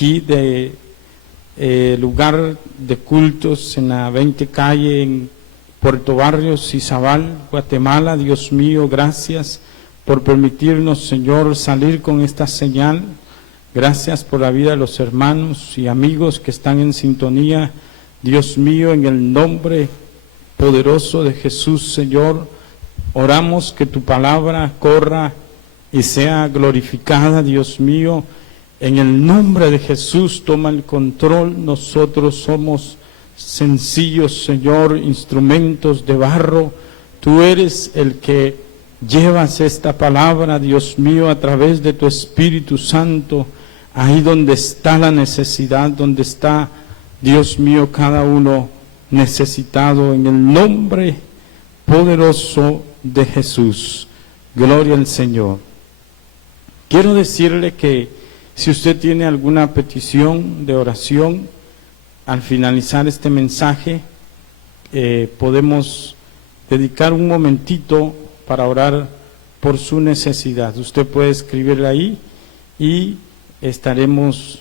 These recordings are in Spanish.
aquí de lugar de cultos en la 20 calle en Puerto Barrios, Izabal, Guatemala. Dios mío, gracias por permitirnos, Señor, salir con esta señal. Gracias por la vida de los hermanos y amigos que están en sintonía. Dios mío, en el nombre poderoso de Jesús, Señor, oramos que tu palabra corra y sea glorificada. Dios mío, en el nombre de Jesús, toma el control. Nosotros somos sencillos, Señor, instrumentos de barro. Tú eres el que llevas esta palabra, Dios mío, a través de tu Espíritu Santo, ahí donde está la necesidad, donde está, Dios mío, cada uno necesitado, en el nombre poderoso de Jesús. Gloria al Señor. Quiero decirle que si usted tiene alguna petición de oración, al finalizar este mensaje, podemos dedicar un momentito para orar por su necesidad. Usted puede escribirle ahí y estaremos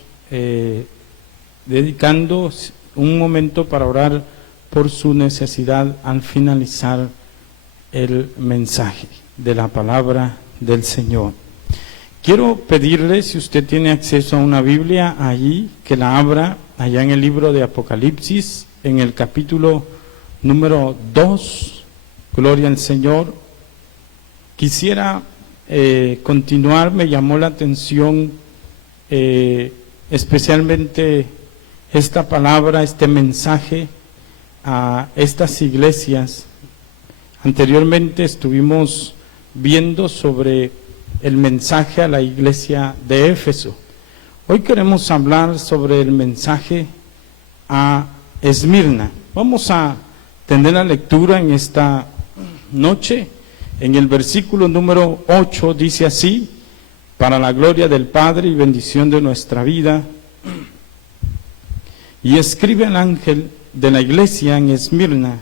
dedicando un momento para orar por su necesidad al finalizar el mensaje de la palabra del Señor. Quiero pedirle, si usted tiene acceso a una Biblia allí, que la abra allá en el libro de Apocalipsis, en el capítulo número 2, gloria al Señor. Quisiera continuar, me llamó la atención especialmente esta palabra, este mensaje a estas iglesias. Anteriormente estuvimos viendo sobre el mensaje a la iglesia de Éfeso. Hoy queremos hablar sobre el mensaje a Esmirna. Vamos a tener la lectura en esta noche. En el versículo número 8 dice así: para la gloria del Padre y bendición de nuestra vida. Y escribe al ángel de la iglesia en Esmirna,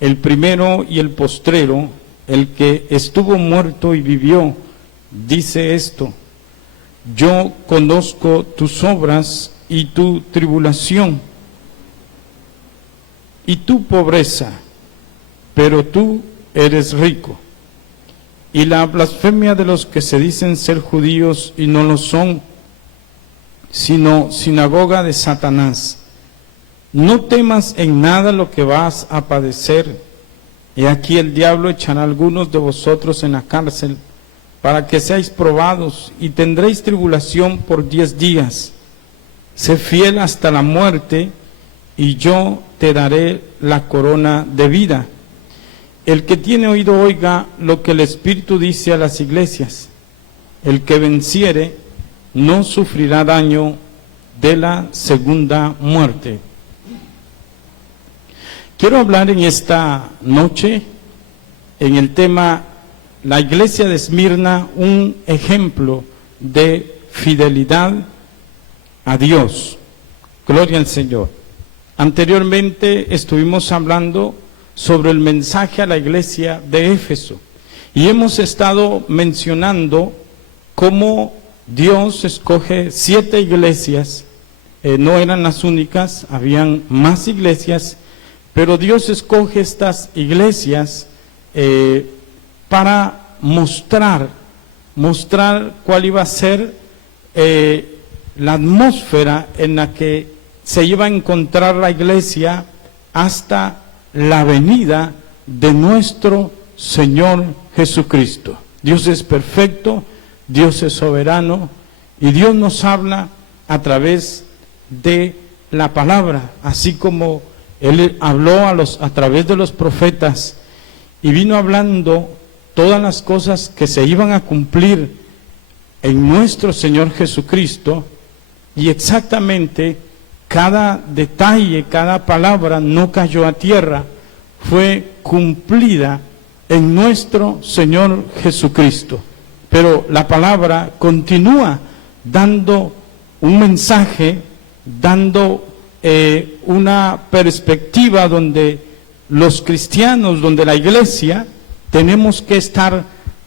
el primero y el postrero, el que estuvo muerto y vivió, dice esto: yo conozco tus obras y tu tribulación y tu pobreza, pero tú eres rico. Y la blasfemia de los que se dicen ser judíos y no lo son, sino sinagoga de Satanás. No temas en nada lo que vas a padecer. He aquí el diablo echará a algunos de vosotros en la cárcel, para que seáis probados, y tendréis tribulación por 10 días. Sé fiel hasta la muerte, y yo te daré la corona de vida. El que tiene oído oiga lo que el Espíritu dice a las iglesias. El que venciere no sufrirá daño de la segunda muerte. Quiero hablar en esta noche en el tema la iglesia de Esmirna, un ejemplo de fidelidad a Dios. Gloria al Señor. Anteriormente estuvimos hablando sobre el mensaje a la iglesia de Éfeso y hemos estado mencionando cómo Dios escoge 7 iglesias, no eran las únicas, habían más iglesias, pero Dios escoge estas iglesias para mostrar cuál iba a ser la atmósfera en la que se iba a encontrar la iglesia hasta la venida de nuestro Señor Jesucristo. Dios es perfecto, Dios es soberano y Dios nos habla a través de la palabra, así como Él habló a través de los profetas y vino hablando todas las cosas que se iban a cumplir en nuestro Señor Jesucristo, y exactamente cada detalle, cada palabra no cayó a tierra, fue cumplida en nuestro Señor Jesucristo. Pero la palabra continúa dando un mensaje, dando una perspectiva donde los cristianos, donde la iglesia, tenemos que estar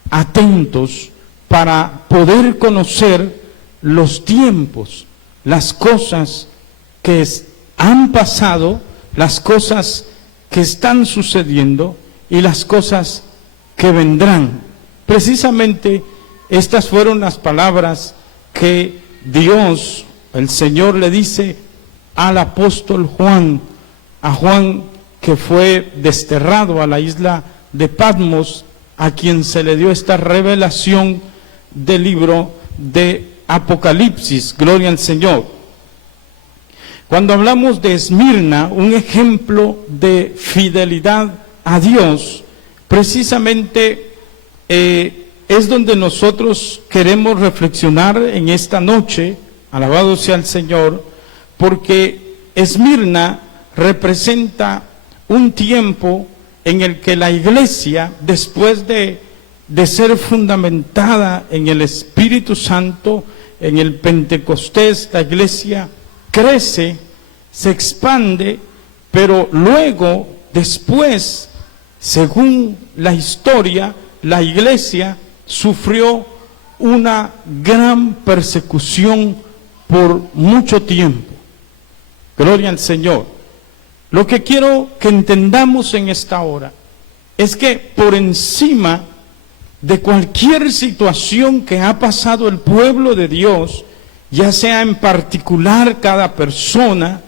atentos para poder conocer los tiempos, las cosas que han pasado, las cosas que están sucediendo y las cosas que vendrán. Precisamente estas fueron las palabras que Dios, el Señor, le dice al apóstol Juan, a Juan que fue desterrado a la isla de Patmos, a quien se le dio esta revelación del libro de Apocalipsis. Gloria al Señor. Cuando hablamos de Esmirna, un ejemplo de fidelidad a Dios, precisamente es donde nosotros queremos reflexionar en esta noche, alabado sea el Señor, porque Esmirna representa un tiempo en el que la iglesia, después de ser fundamentada en el Espíritu Santo, en el Pentecostés, la iglesia crece, se expande, pero luego, después, según la historia, la iglesia sufrió una gran persecución por mucho tiempo. Gloria al Señor. Lo que quiero que entendamos en esta hora es que por encima de cualquier situación que ha pasado el pueblo de Dios, ya sea en particular cada persona,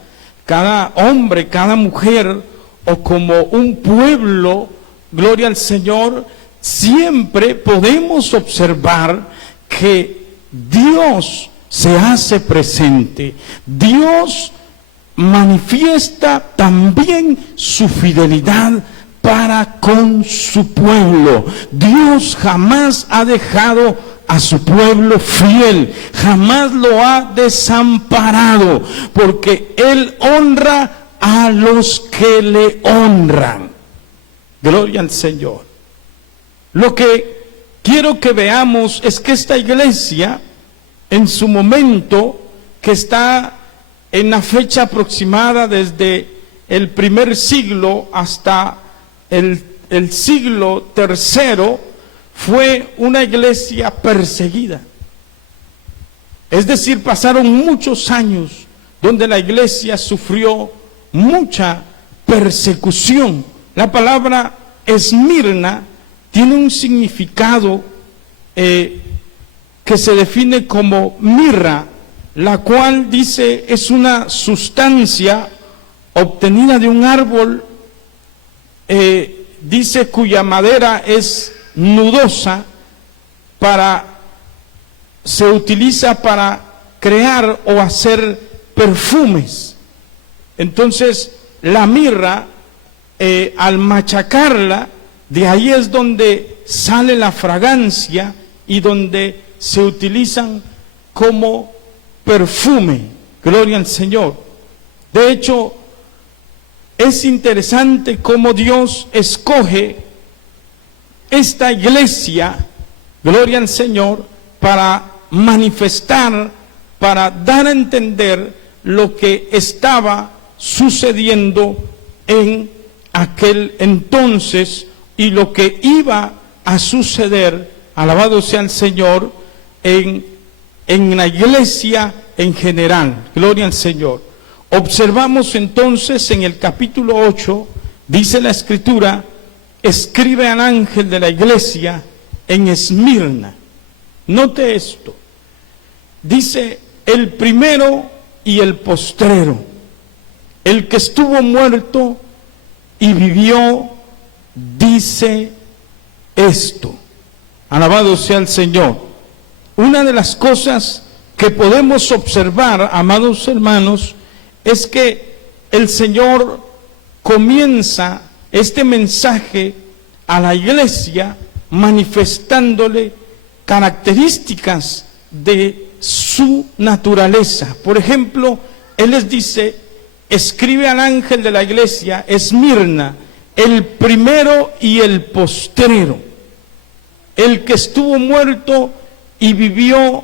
cada hombre, cada mujer, o como un pueblo, gloria al Señor, siempre podemos observar que Dios se hace presente. Dios manifiesta también su fidelidad para con su pueblo. Dios jamás ha dejado a su pueblo fiel, jamás lo ha desamparado, porque Él honra a los que le honran. Gloria al Señor. Lo que quiero que veamos es que esta iglesia, en su momento, que está en la fecha aproximada desde el primer siglo hasta el siglo tercero, fue una iglesia perseguida. Es decir, pasaron muchos años donde la iglesia sufrió mucha persecución. La palabra Esmirna tiene un significado que se define como mirra, la cual dice es una sustancia obtenida de un árbol, dice cuya madera es nudosa, se utiliza para crear o hacer perfumes. Entonces la mirra, al machacarla, de ahí es donde sale la fragancia y donde se utilizan como perfume. Gloria al Señor. De hecho, es interesante cómo Dios escoge esta iglesia, gloria al Señor, para manifestar, para dar a entender lo que estaba sucediendo en aquel entonces y lo que iba a suceder, alabado sea el Señor, en la iglesia en general. Gloria al Señor. Observamos entonces en el capítulo 8, dice la Escritura, escribe al ángel de la iglesia en Esmirna. Note esto. Dice, el primero y el postrero, el que estuvo muerto y vivió, dice esto. Alabado sea el Señor. Una de las cosas que podemos observar, amados hermanos, es que el Señor comienza este mensaje a la iglesia manifestándole características de su naturaleza. Por ejemplo, Él les dice, escribe al ángel de la iglesia, Esmirna, el primero y el postrero, el que estuvo muerto y vivió,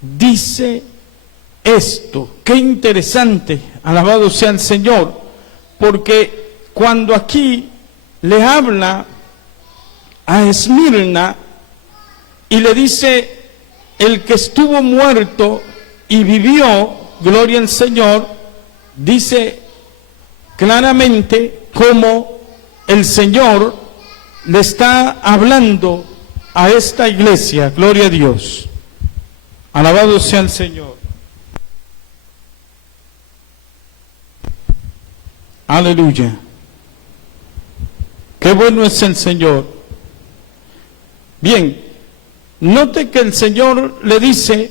dice esto. Qué interesante, alabado sea el Señor, porque cuando aquí le habla a Esmirna y le dice, el que estuvo muerto y vivió, gloria al Señor, dice claramente cómo el Señor le está hablando a esta iglesia. Gloria a Dios. Alabado sea el Señor. Aleluya. Qué bueno es el Señor. Bien, note que el Señor le dice,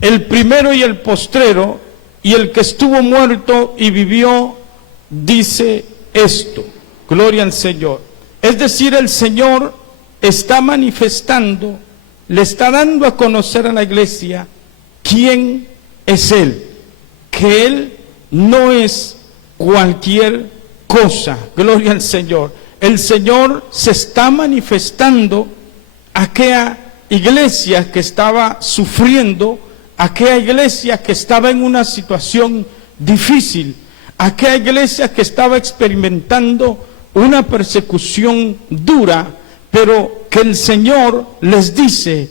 el primero y el postrero, y el que estuvo muerto y vivió, dice esto. Gloria al Señor. Es decir, el Señor está manifestando, le está dando a conocer a la iglesia quién es Él, que Él no es cualquier cosa. Gloria al Señor. El Señor se está manifestando a aquella iglesia que estaba sufriendo, a aquella iglesia que estaba en una situación difícil, a aquella iglesia que estaba experimentando una persecución dura, pero que el Señor les dice,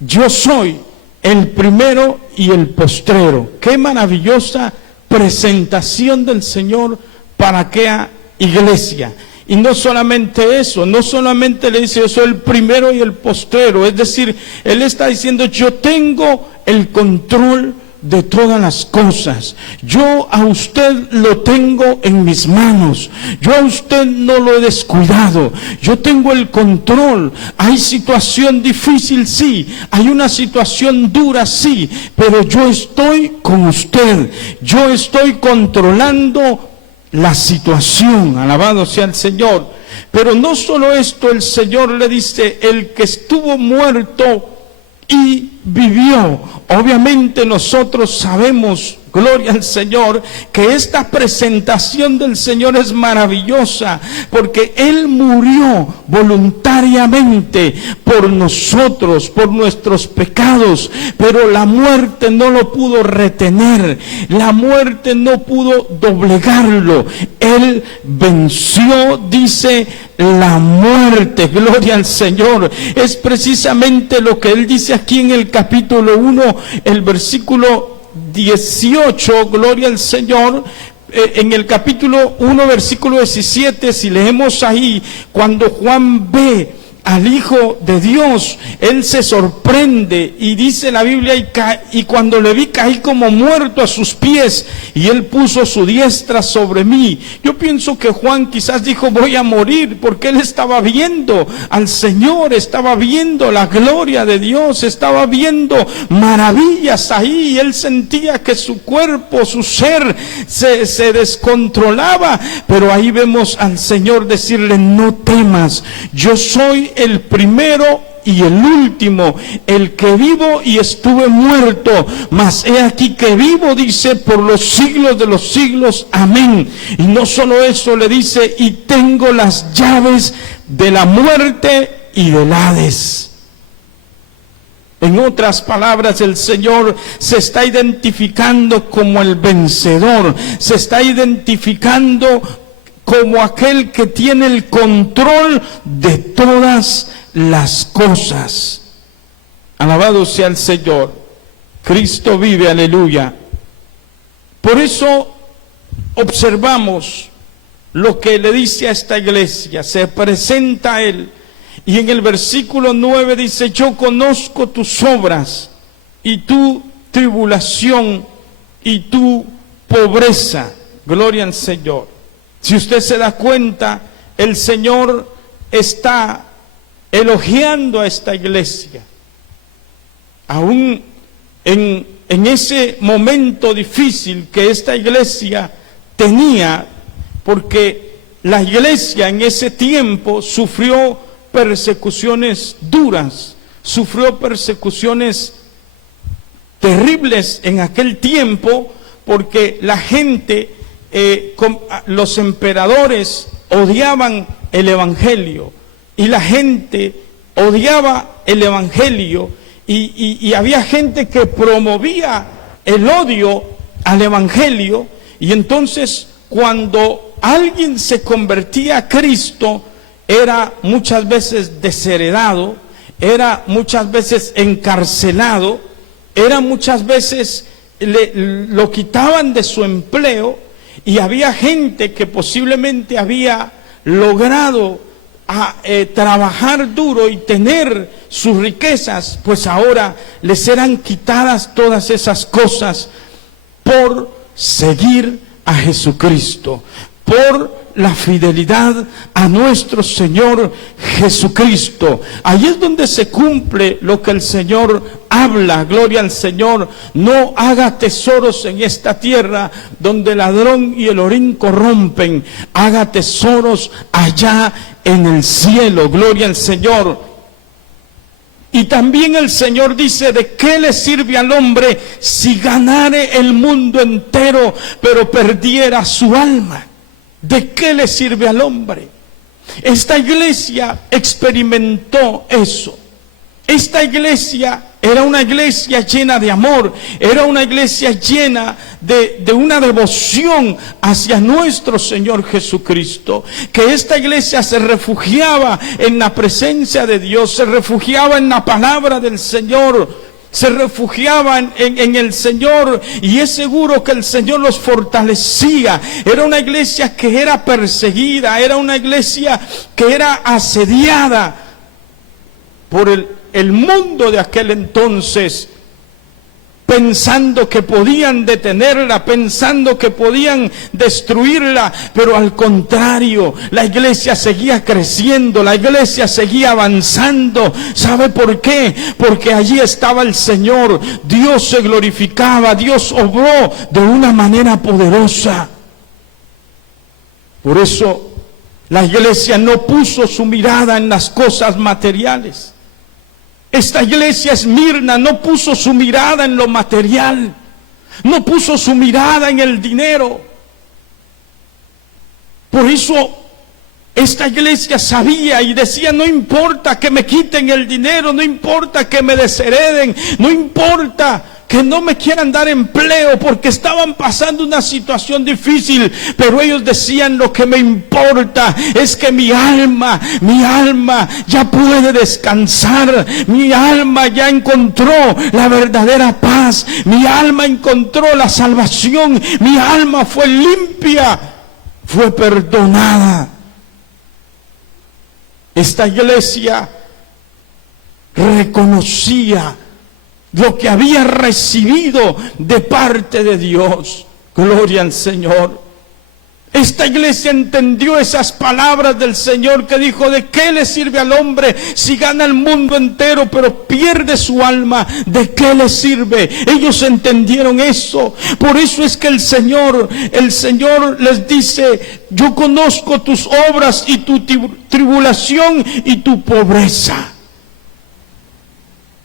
yo soy el primero y el postrero. Qué maravillosa presentación del Señor para aquella iglesia. Y no solamente eso, no solamente le dice yo soy el primero y el postrero, es decir, Él está diciendo yo tengo el control de todas las cosas. Yo a usted lo tengo en mis manos. Yo a usted no lo he descuidado. Yo tengo el control. Hay situación difícil, sí. Hay una situación dura, sí. Pero yo estoy con usted. Yo estoy controlando la situación. Alabado sea el Señor. Pero no solo esto, el Señor le dice, el que estuvo muerto y vivió. Obviamente nosotros sabemos, gloria al Señor, que esta presentación del Señor es maravillosa, porque Él murió voluntariamente por nosotros, por nuestros pecados, pero la muerte no lo pudo retener, la muerte no pudo doblegarlo. Él venció, dice, la muerte. Gloria al Señor. Es precisamente lo que Él dice aquí en el capítulo 1, el versículo 18, gloria al Señor. En el capítulo 1, versículo 17, si leemos ahí, cuando Juan ve al Hijo de Dios, él se sorprende y dice la Biblia, y cuando le vi caí como muerto a sus pies, y él puso su diestra sobre mí. Yo pienso que Juan quizás dijo voy a morir, porque él estaba viendo al Señor, estaba viendo la gloria de Dios, estaba viendo maravillas ahí, y él sentía que su cuerpo, su ser se descontrolaba, pero ahí vemos al Señor decirle no temas, yo soy el primero y el último, el que vivo y estuve muerto, mas he aquí que vivo, dice, por los siglos de los siglos, amén. Y no solo eso, le dice, y tengo las llaves de la muerte y del Hades. En otras palabras, el Señor se está identificando como el vencedor, se está identificando como aquel que tiene el control de todas las cosas. Alabado sea el Señor. Cristo vive, aleluya. Por eso observamos lo que le dice a esta iglesia, se presenta a Él, y en el versículo 9 dice, yo conozco tus obras, y tu tribulación, y tu pobreza. Gloria al Señor. Si usted se da cuenta, el Señor está elogiando a esta iglesia. Aún en ese momento difícil que esta iglesia tenía, porque la iglesia en ese tiempo sufrió persecuciones duras, sufrió persecuciones terribles en aquel tiempo, porque la gente, los emperadores odiaban el evangelio, y la gente odiaba el evangelio, y había gente que promovía el odio al evangelio, y entonces cuando alguien se convertía a Cristo, era muchas veces desheredado, era muchas veces encarcelado, era muchas veces lo quitaban de su empleo, y había gente que posiblemente había logrado trabajar duro y tener sus riquezas, pues ahora les eran quitadas todas esas cosas por seguir a Jesucristo, por la fidelidad a nuestro Señor Jesucristo. Ahí es donde se cumple lo que el Señor habla. Gloria al Señor. No haga tesoros en esta tierra donde el ladrón y el orín corrompen. Haga tesoros allá en el cielo. Gloria al Señor. Y también el Señor dice: ¿de qué le sirve al hombre si ganare el mundo entero pero perdiera su alma? ¿De qué le sirve al hombre? Esta iglesia experimentó eso. Esta iglesia era una iglesia llena de amor, era una iglesia llena de una devoción hacia nuestro Señor Jesucristo, que esta iglesia se refugiaba en la presencia de Dios, se refugiaba en la palabra del Señor, se refugiaban en el Señor, y es seguro que el Señor los fortalecía. Era una iglesia que era perseguida, era una iglesia que era asediada por el mundo de aquel entonces, pensando que podían detenerla, pensando que podían destruirla, pero al contrario, la iglesia seguía creciendo, la iglesia seguía avanzando. ¿Sabe por qué? Porque allí estaba el Señor, Dios se glorificaba, Dios obró de una manera poderosa. Por eso la iglesia no puso su mirada en las cosas materiales. Esta iglesia Esmirna no puso su mirada en lo material, no puso su mirada en el dinero. Por eso esta iglesia sabía y decía: no importa que me quiten el dinero, no importa que me deshereden, no importa que no me quieran dar empleo, porque estaban pasando una situación difícil, pero ellos decían: lo que me importa es que mi alma ya puede descansar, mi alma ya encontró la verdadera paz, mi alma encontró la salvación, mi alma fue limpia, fue perdonada. Esta iglesia reconocía lo que había recibido de parte de Dios. Gloria al Señor. Esta iglesia entendió esas palabras del Señor que dijo: ¿de qué le sirve al hombre si gana el mundo entero pero pierde su alma? ¿De qué le sirve? Ellos entendieron eso. Por eso es que el Señor les dice: yo conozco tus obras y tu tribulación y tu pobreza.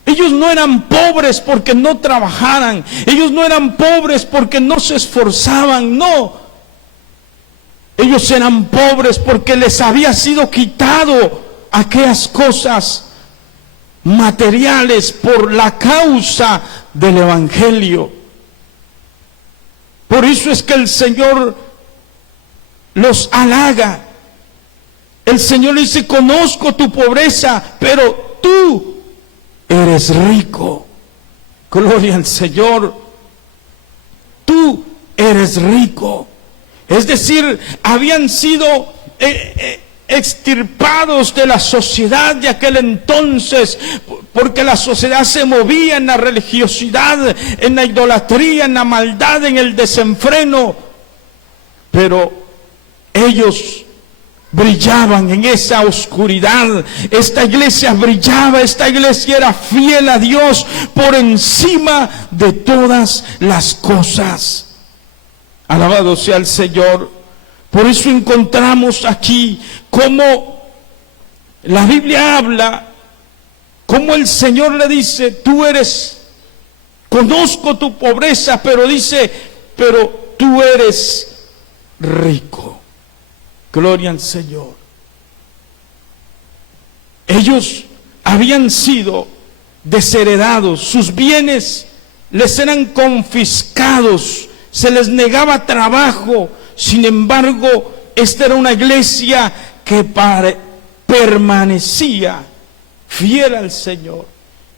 Ellos no eran pobres porque no trabajaran, ellos no eran pobres porque no se esforzaban, no. Ellos eran pobres porque les había sido quitado aquellas cosas materiales por la causa del Evangelio. Por eso es que el Señor los halaga. El Señor le dice: conozco tu pobreza, pero tú eres rico. Gloria al Señor. Tú eres rico. Es decir, habían sido extirpados de la sociedad de aquel entonces, porque la sociedad se movía en la religiosidad, en la idolatría, en la maldad, en el desenfreno. Pero ellos brillaban en esa oscuridad. Esta iglesia brillaba, esta iglesia era fiel a Dios por encima de todas las cosas. Alabado sea el Señor. Por eso encontramos aquí cómo la Biblia habla, cómo el Señor le dice: conozco tu pobreza, pero dice: pero tú eres rico. Gloria al Señor. Ellos habían sido desheredados, sus bienes les eran confiscados, se les negaba trabajo. Sin embargo, esta era una iglesia que permanecía fiel al Señor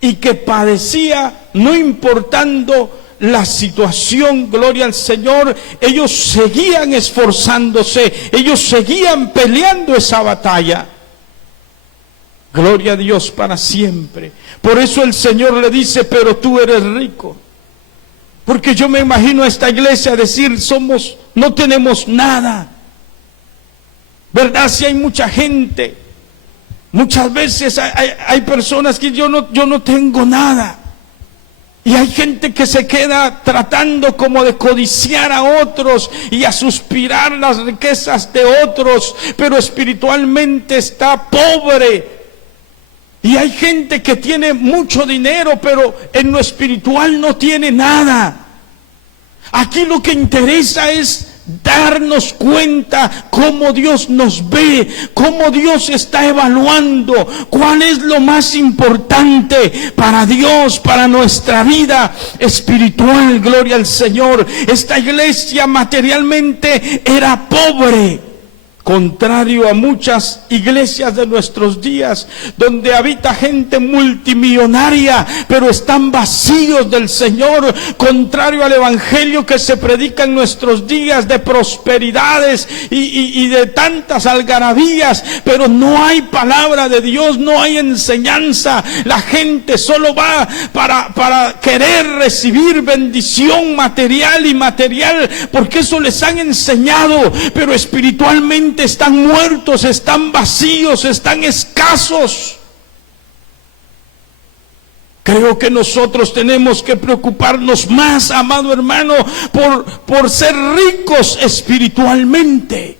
y que padecía no importando la situación, gloria al Señor, ellos seguían esforzándose, ellos seguían peleando esa batalla. Gloria a Dios para siempre. Por eso el Señor le dice, pero tú eres rico. Porque yo me imagino a esta iglesia decir, no tenemos nada. ¿Verdad? Si hay mucha gente, muchas veces hay personas que yo no tengo nada. Y hay gente que se queda tratando como de codiciar a otros y a suspirar las riquezas de otros, pero espiritualmente está pobre. Y hay gente que tiene mucho dinero, pero en lo espiritual no tiene nada. Aquí lo que interesa es darnos cuenta cómo Dios nos ve, cómo Dios está evaluando, cuál es lo más importante para Dios, para nuestra vida espiritual. Gloria al Señor. Esta iglesia materialmente era pobre, contrario a muchas iglesias de nuestros días, donde habita gente multimillonaria, pero están vacíos del Señor, contrario al evangelio que se predica en nuestros días de prosperidades y de tantas algarabías, pero no hay palabra de Dios, no hay enseñanza. La gente solo va para querer recibir bendición material y material, porque eso les han enseñado, pero espiritualmente están muertos, están vacíos, están escasos. Creo que nosotros tenemos que preocuparnos más, amado hermano, por ser ricos espiritualmente.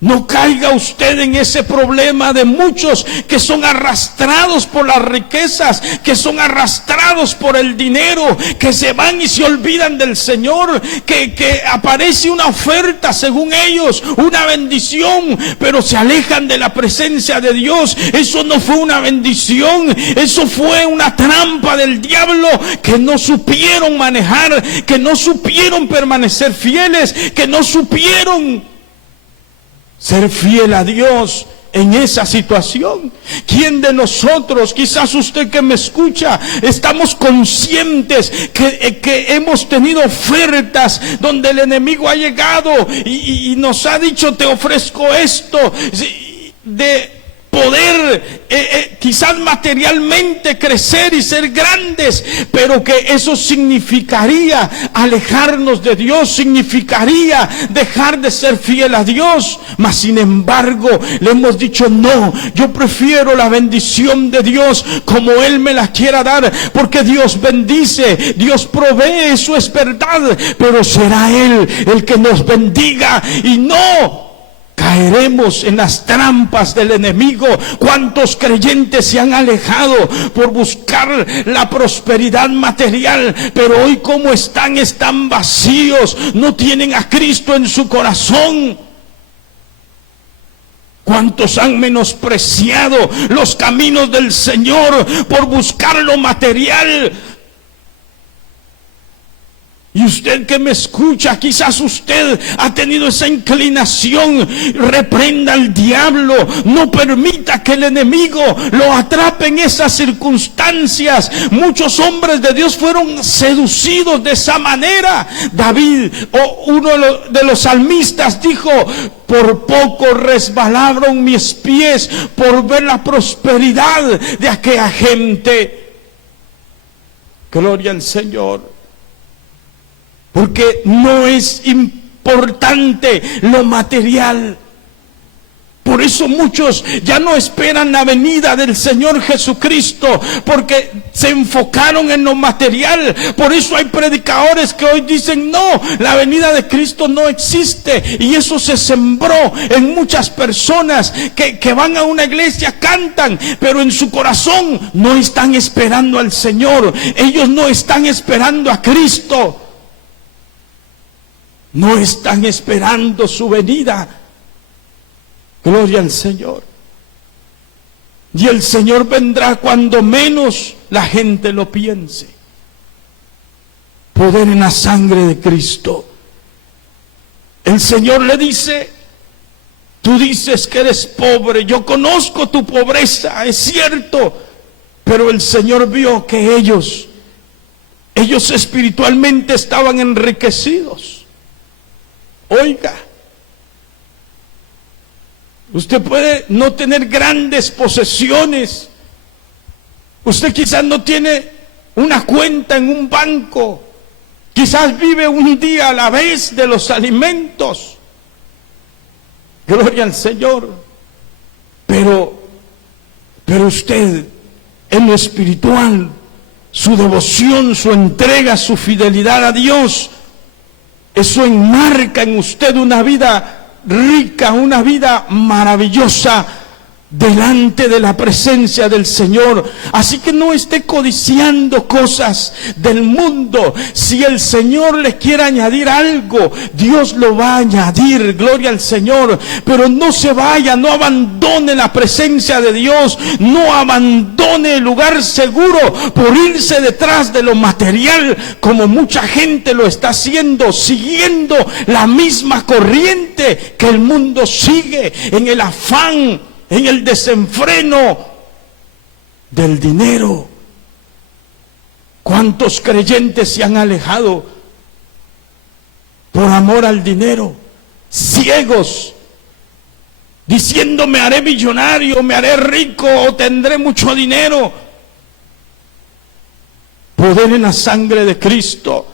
No caiga usted en ese problema de muchos que son arrastrados por las riquezas, que son arrastrados por el dinero, que se van y se olvidan del Señor, que aparece una oferta según ellos, una bendición, pero se alejan de la presencia de Dios. Eso no fue una bendición, eso fue una trampa del diablo que no supieron manejar, que no supieron permanecer fieles, que no supieron ser fiel a Dios en esa situación. ¿Quién de nosotros, quizás usted que me escucha, estamos conscientes que hemos tenido ofertas donde el enemigo ha llegado y nos ha dicho, te ofrezco esto, de poder quizás materialmente crecer y ser grandes, pero que eso significaría alejarnos de Dios, significaría dejar de ser fiel a Dios? Mas sin embargo le hemos dicho, no, yo prefiero la bendición de Dios como Él me la quiera dar, porque Dios bendice, Dios provee, eso es verdad, pero será Él el que nos bendiga y no caeremos en las trampas del enemigo. ¿Cuántos creyentes se han alejado por buscar la prosperidad material? Pero hoy, ¿cómo están? Están vacíos, no tienen a Cristo en su corazón. ¿Cuántos han menospreciado los caminos del Señor por buscar lo material? Y usted que me escucha, quizás usted ha tenido esa inclinación. Reprenda al diablo, no permita que el enemigo lo atrape en esas circunstancias. Muchos hombres de Dios fueron seducidos de esa manera. David, uno de los salmistas, dijo, por poco resbalaron mis pies por ver la prosperidad de aquella gente. Gloria al Señor. Porque no es importante lo material. Por eso muchos ya no esperan la venida del Señor Jesucristo, porque se enfocaron en lo material. Por eso hay predicadores que hoy dicen, no, la venida de Cristo no existe. Y eso se sembró en muchas personas que van a una iglesia, cantan, pero en su corazón no están esperando al Señor. Ellos no están esperando a Cristo. No están esperando su venida. Gloria al Señor. Y el Señor vendrá cuando menos la gente lo piense. Poder en la sangre de Cristo. El Señor le dice, tú dices que eres pobre, yo conozco tu pobreza, es cierto, pero el Señor vio que ellos Ellos espiritualmente estaban enriquecidos. Oiga, usted puede no tener grandes posesiones. Usted quizás no tiene una cuenta en un banco. Quizás vive un día a la vez de los alimentos. Gloria al Señor. Pero usted en lo espiritual, su devoción, su entrega, su fidelidad a Dios, eso enmarca en usted una vida rica, una vida maravillosa delante de la presencia del Señor. Así que no esté codiciando cosas del mundo. Si el Señor le quiere añadir algo, Dios lo va a añadir, gloria al Señor. Pero no se vaya, no abandone la presencia de Dios, no abandone el lugar seguro por irse detrás de lo material, como mucha gente lo está haciendo, siguiendo la misma corriente que el mundo sigue, en el afán, en el desenfreno del dinero. ¿Cuántos creyentes se han alejado por amor al dinero? Ciegos, diciendo: me haré millonario, me haré rico, o tendré mucho dinero. Poder en la sangre de Cristo.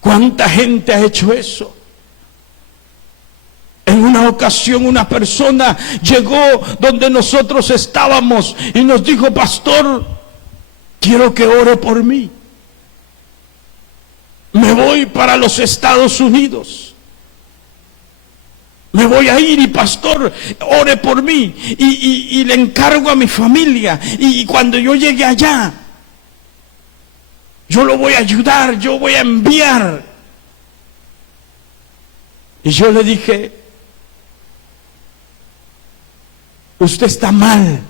¿Cuánta gente ha hecho eso? En una ocasión una persona llegó donde nosotros estábamos y nos dijo: pastor, quiero que ore por mí. Me voy para los Estados Unidos. Me voy a ir y pastor, ore por mí. Y le encargo a mi familia. Y cuando yo llegue allá, yo lo voy a ayudar, yo voy a enviar. Y yo le dije: usted está mal,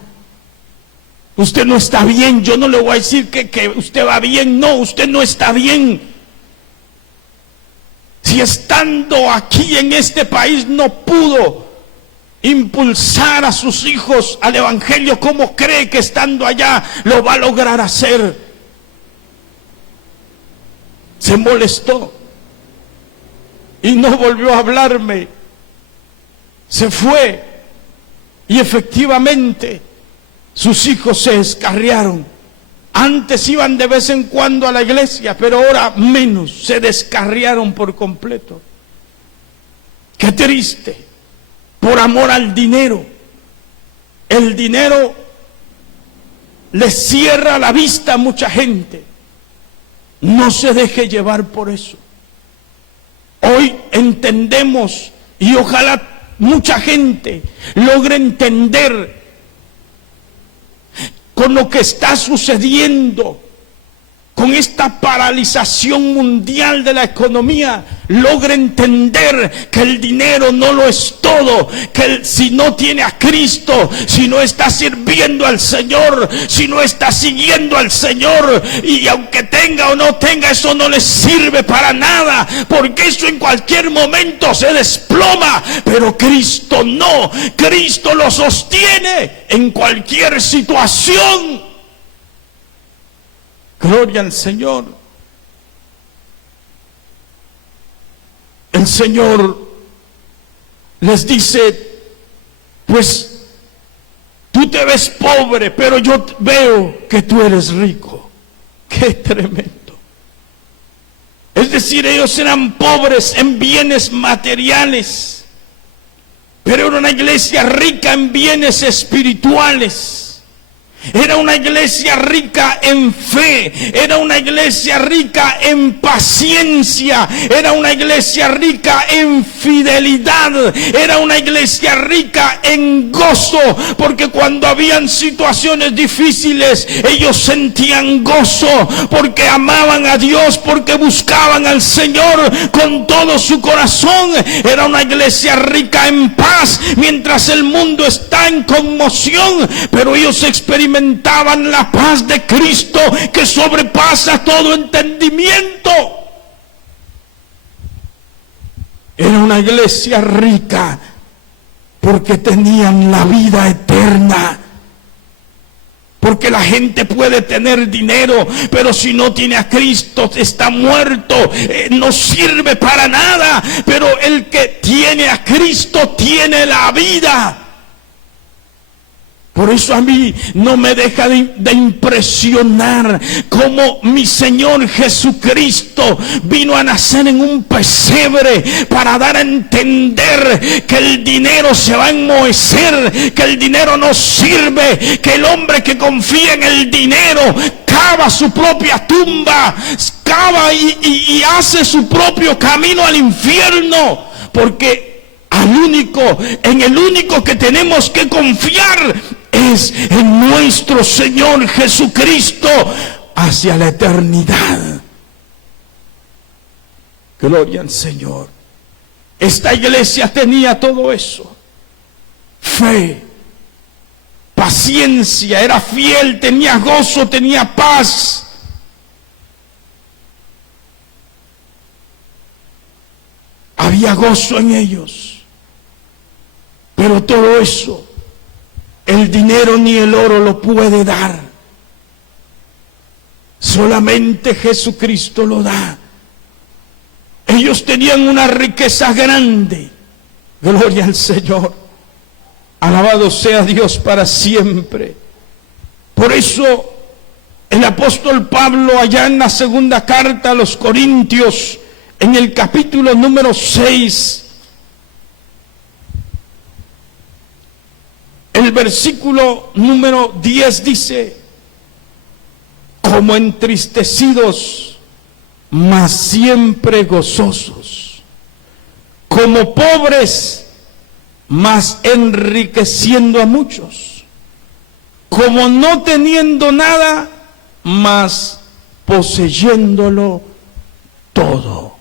usted no está bien. Yo no le voy a decir que usted va bien. No, usted no está bien. Si estando aquí en este país no pudo impulsar a sus hijos al evangelio, ¿cómo cree que estando allá lo va a lograr hacer? Se molestó y no volvió a hablarme. Se fue. Y efectivamente, sus hijos se descarriaron. Antes iban de vez en cuando a la iglesia, pero ahora menos, se descarriaron por completo. Qué triste, por amor al dinero. El dinero le cierra la vista a mucha gente. No se deje llevar por eso. Hoy entendemos, y ojalá mucha gente logra entender con lo que está sucediendo, con esta paralización mundial de la economía, logra entender que el dinero no lo es todo, que si no tiene a Cristo, si no está sirviendo al Señor, si no está siguiendo al Señor, y aunque tenga o no tenga, eso no le sirve para nada, porque eso en cualquier momento se desploma. Pero Cristo no, Cristo lo sostiene en cualquier situación. Gloria al Señor. El Señor les dice: pues tú te ves pobre, pero yo veo que tú eres rico. ¡Qué tremendo! Es decir, ellos eran pobres en bienes materiales, pero era una iglesia rica en bienes espirituales. Era una iglesia rica en fe, era una iglesia rica en paciencia, era una iglesia rica en fidelidad, era una iglesia rica en gozo, porque cuando habían situaciones difíciles, ellos sentían gozo, porque amaban a Dios, porque buscaban al Señor con todo su corazón. Era una iglesia rica en paz, mientras el mundo está en conmoción, pero ellos experimentaban la paz de Cristo que sobrepasa todo entendimiento. Era una iglesia rica porque tenían la vida eterna, Porque la gente puede tener dinero, pero si no tiene a Cristo está muerto, no sirve para nada. Pero el que tiene a Cristo tiene la vida. Por eso a mí no me deja de impresionar cómo mi Señor Jesucristo vino a nacer en un pesebre para dar a entender que el dinero se va a enmohecer, que el dinero no sirve, que el hombre que confía en el dinero cava su propia tumba, cava y hace su propio camino al infierno, porque en el único que tenemos que confiar es en nuestro Señor Jesucristo hacia la eternidad. Gloria al Señor. Esta iglesia tenía todo eso: fe, paciencia, era fiel, tenía gozo, tenía paz. Había gozo en ellos. Pero todo eso, el dinero ni el oro lo puede dar. Solamente Jesucristo lo da. Ellos tenían una riqueza grande. Gloria al Señor. Alabado sea Dios para siempre. Por eso el apóstol Pablo, allá en la segunda carta a los Corintios, en el capítulo número 6, el versículo número 10 dice: como entristecidos, mas siempre gozosos; como pobres, mas enriqueciendo a muchos; como no teniendo nada, mas poseyéndolo todo.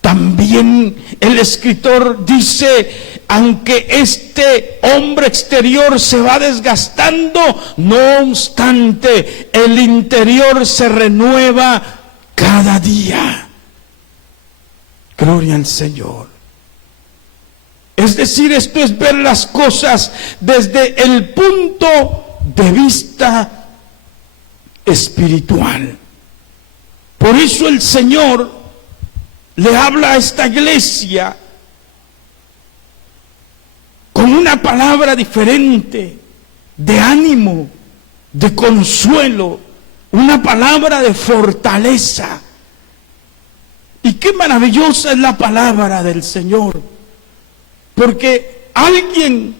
También el escritor dice: aunque este hombre exterior se va desgastando, no obstante, el interior se renueva cada día. Gloria al Señor. Es decir, esto es ver las cosas desde el punto de vista espiritual. Por eso el Señor le habla a esta iglesia con una palabra diferente, de ánimo, de consuelo, una palabra de fortaleza. Y qué maravillosa es la palabra del Señor, porque alguien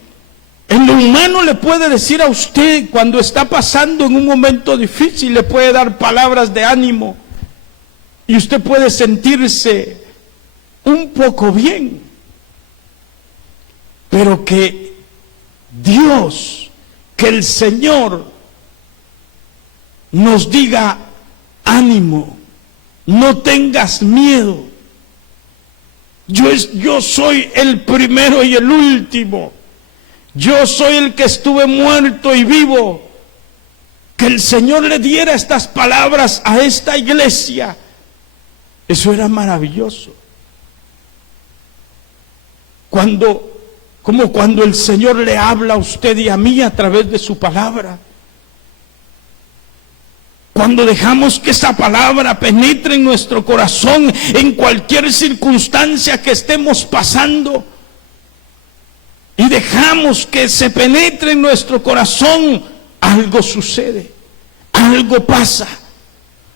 en lo humano le puede decir a usted, cuando está pasando en un momento difícil, le puede dar palabras de ánimo, y usted puede sentirse un poco bien. Pero que Dios, que el Señor nos diga: ánimo, no tengas miedo. Yo soy el primero y el último. Yo soy el que estuve muerto y vivo. Que el Señor le diera estas palabras a esta iglesia, eso era maravilloso. Como cuando el Señor le habla a usted y a mí a través de su palabra. Cuando dejamos que esa palabra penetre en nuestro corazón, en cualquier circunstancia que estemos pasando, y dejamos que se penetre en nuestro corazón, algo sucede, algo pasa.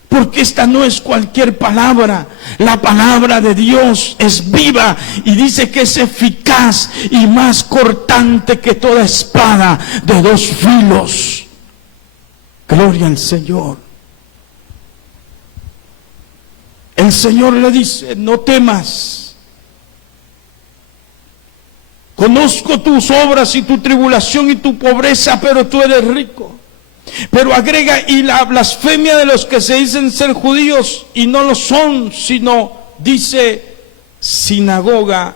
Porque esta no es cualquier palabra. La palabra de Dios es viva y dice que es eficaz y más cortante que toda espada de dos filos. Gloria al Señor. El Señor le dice: no temas. Conozco tus obras y tu tribulación y tu pobreza, pero tú eres rico. Pero agrega: y la blasfemia de los que se dicen ser judíos y no lo son, sino, dice, sinagoga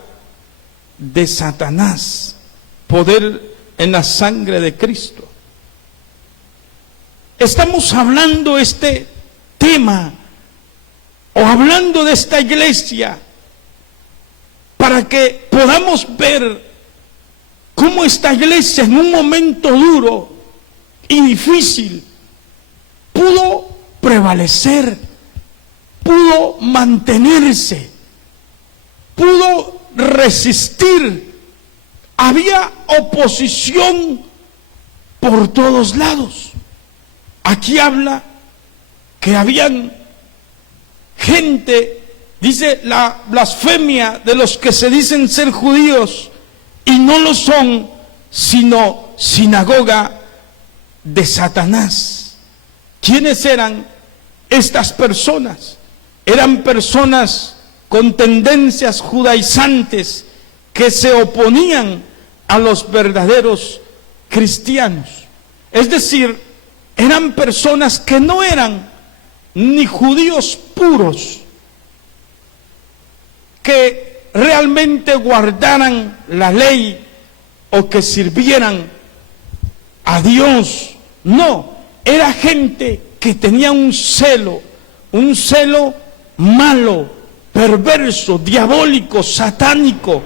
de Satanás, poder en la sangre de Cristo. Estamos hablando este tema, o hablando de esta iglesia, para que podamos ver cómo esta iglesia en un momento duro y difícil, pudo prevalecer, pudo mantenerse, pudo resistir. Había oposición por todos lados. Aquí habla que habían gente, dice la blasfemia de los que se dicen ser judíos y no lo son, sino sinagoga de Satanás. ¿Quiénes eran estas personas? Eran personas con tendencias judaizantes que se oponían a los verdaderos cristianos. Es decir, eran personas que no eran ni judíos puros, que realmente guardaran la ley o que sirvieran a Dios. No, era gente que tenía un celo malo, perverso, diabólico, satánico,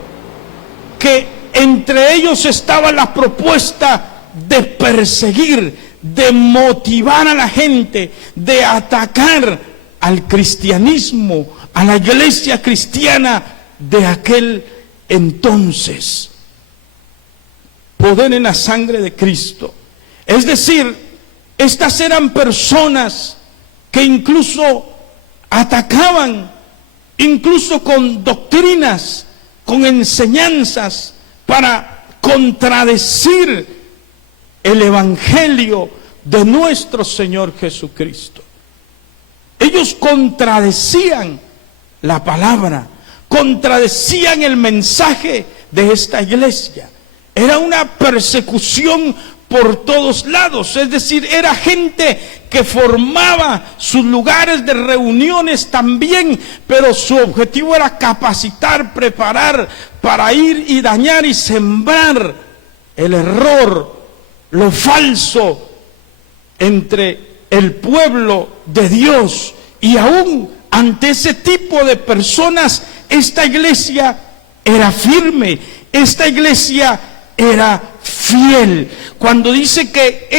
que entre ellos estaba la propuesta de perseguir, de motivar a la gente, de atacar al cristianismo, a la iglesia cristiana de aquel entonces. Poder en la sangre de Cristo. Es decir, estas eran personas que incluso atacaban, incluso con doctrinas, con enseñanzas, para contradecir el evangelio de nuestro Señor Jesucristo. Ellos contradecían la palabra, contradecían el mensaje de esta iglesia. Era una persecución por todos lados, es decir, era gente que formaba sus lugares de reuniones también, pero su objetivo era capacitar, preparar para ir y dañar y sembrar el error, lo falso entre el pueblo de Dios. Y aún ante ese tipo de personas, esta iglesia era firme, esta iglesia era fiel. Cuando dice que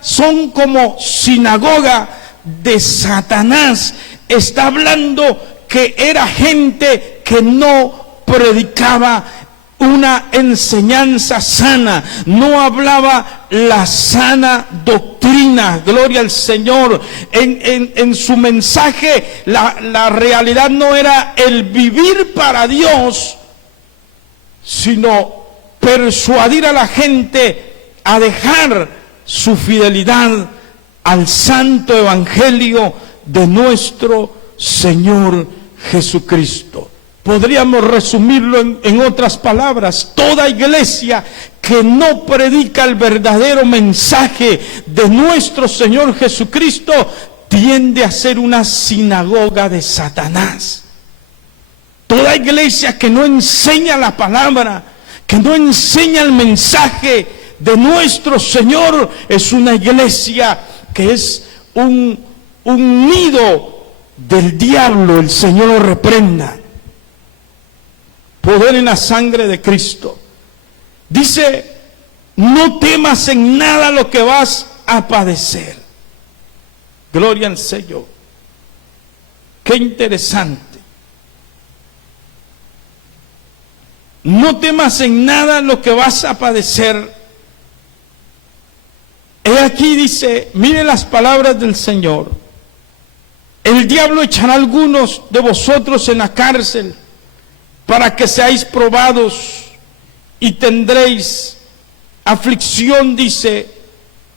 son como sinagoga de Satanás, está hablando que era gente que no predicaba una enseñanza sana, no hablaba la sana doctrina. Gloria al Señor. En su mensaje la realidad no era el vivir para Dios, sino persuadir a la gente a dejar su fidelidad al santo evangelio de nuestro Señor Jesucristo. Podríamos resumirlo en otras palabras: toda iglesia que no predica el verdadero mensaje de nuestro Señor Jesucristo tiende a ser una sinagoga de Satanás. Toda iglesia que no enseña la palabra, que no enseña el mensaje de nuestro Señor, es una iglesia que es un nido del diablo. El Señor lo reprenda. Poder en la sangre de Cristo. Dice: no temas en nada lo que vas a padecer. Gloria al Señor. Qué interesante. No temas en nada lo que vas a padecer. He aquí, dice, mire las palabras del Señor: el diablo echará a algunos de vosotros en la cárcel para que seáis probados, y tendréis aflicción, dice,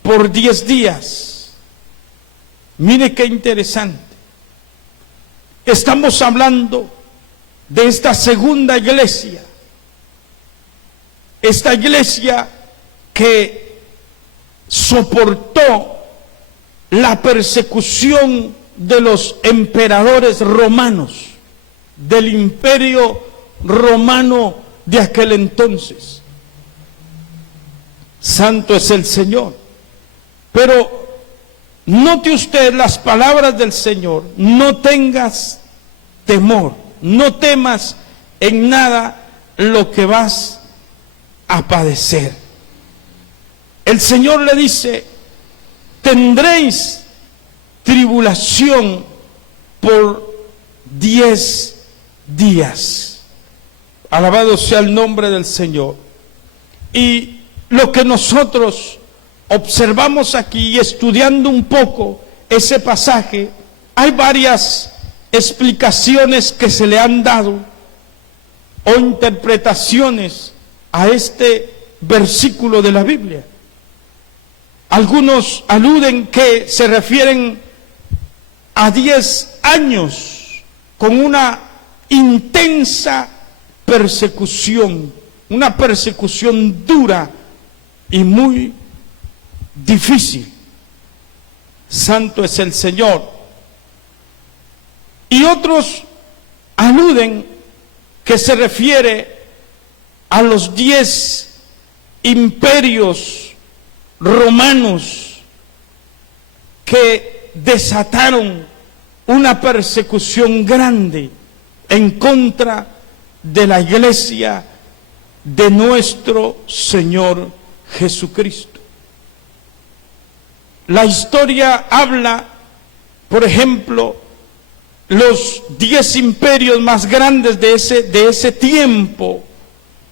por 10 días. Mire qué interesante. Estamos hablando de esta segunda iglesia. Esta iglesia que soportó la persecución de los emperadores romanos, del imperio romano de aquel entonces. Santo es el Señor. Pero note usted las palabras del Señor: no tengas temor, no temas en nada lo que vas a padecer. El Señor le dice: tendréis tribulación por 10 días. Alabado sea el nombre del Señor. Y lo que nosotros observamos aquí, estudiando un poco ese pasaje, hay varias explicaciones que se le han dado o interpretaciones a este versículo de la Biblia. Algunos aluden que se refieren a 10 años con una intensa persecución, una persecución dura y muy difícil. Santo es el Señor. Y otros aluden que se refiere a los 10 imperios romanos que desataron una persecución grande en contra de la iglesia de nuestro Señor Jesucristo. La historia habla, por ejemplo, los 10 imperios más grandes de ese tiempo,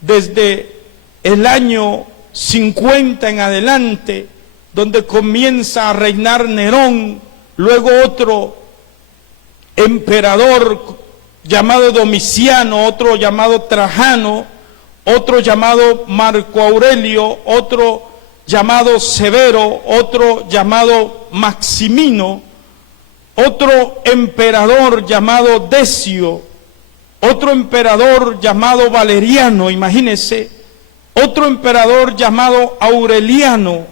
desde el año 50 en adelante, donde comienza a reinar Nerón, luego otro emperador llamado Domiciano, otro llamado Trajano, otro llamado Marco Aurelio, otro llamado Severo, otro llamado Maximino, otro emperador llamado Decio, otro emperador llamado Valeriano, imagínense, otro emperador llamado Aureliano,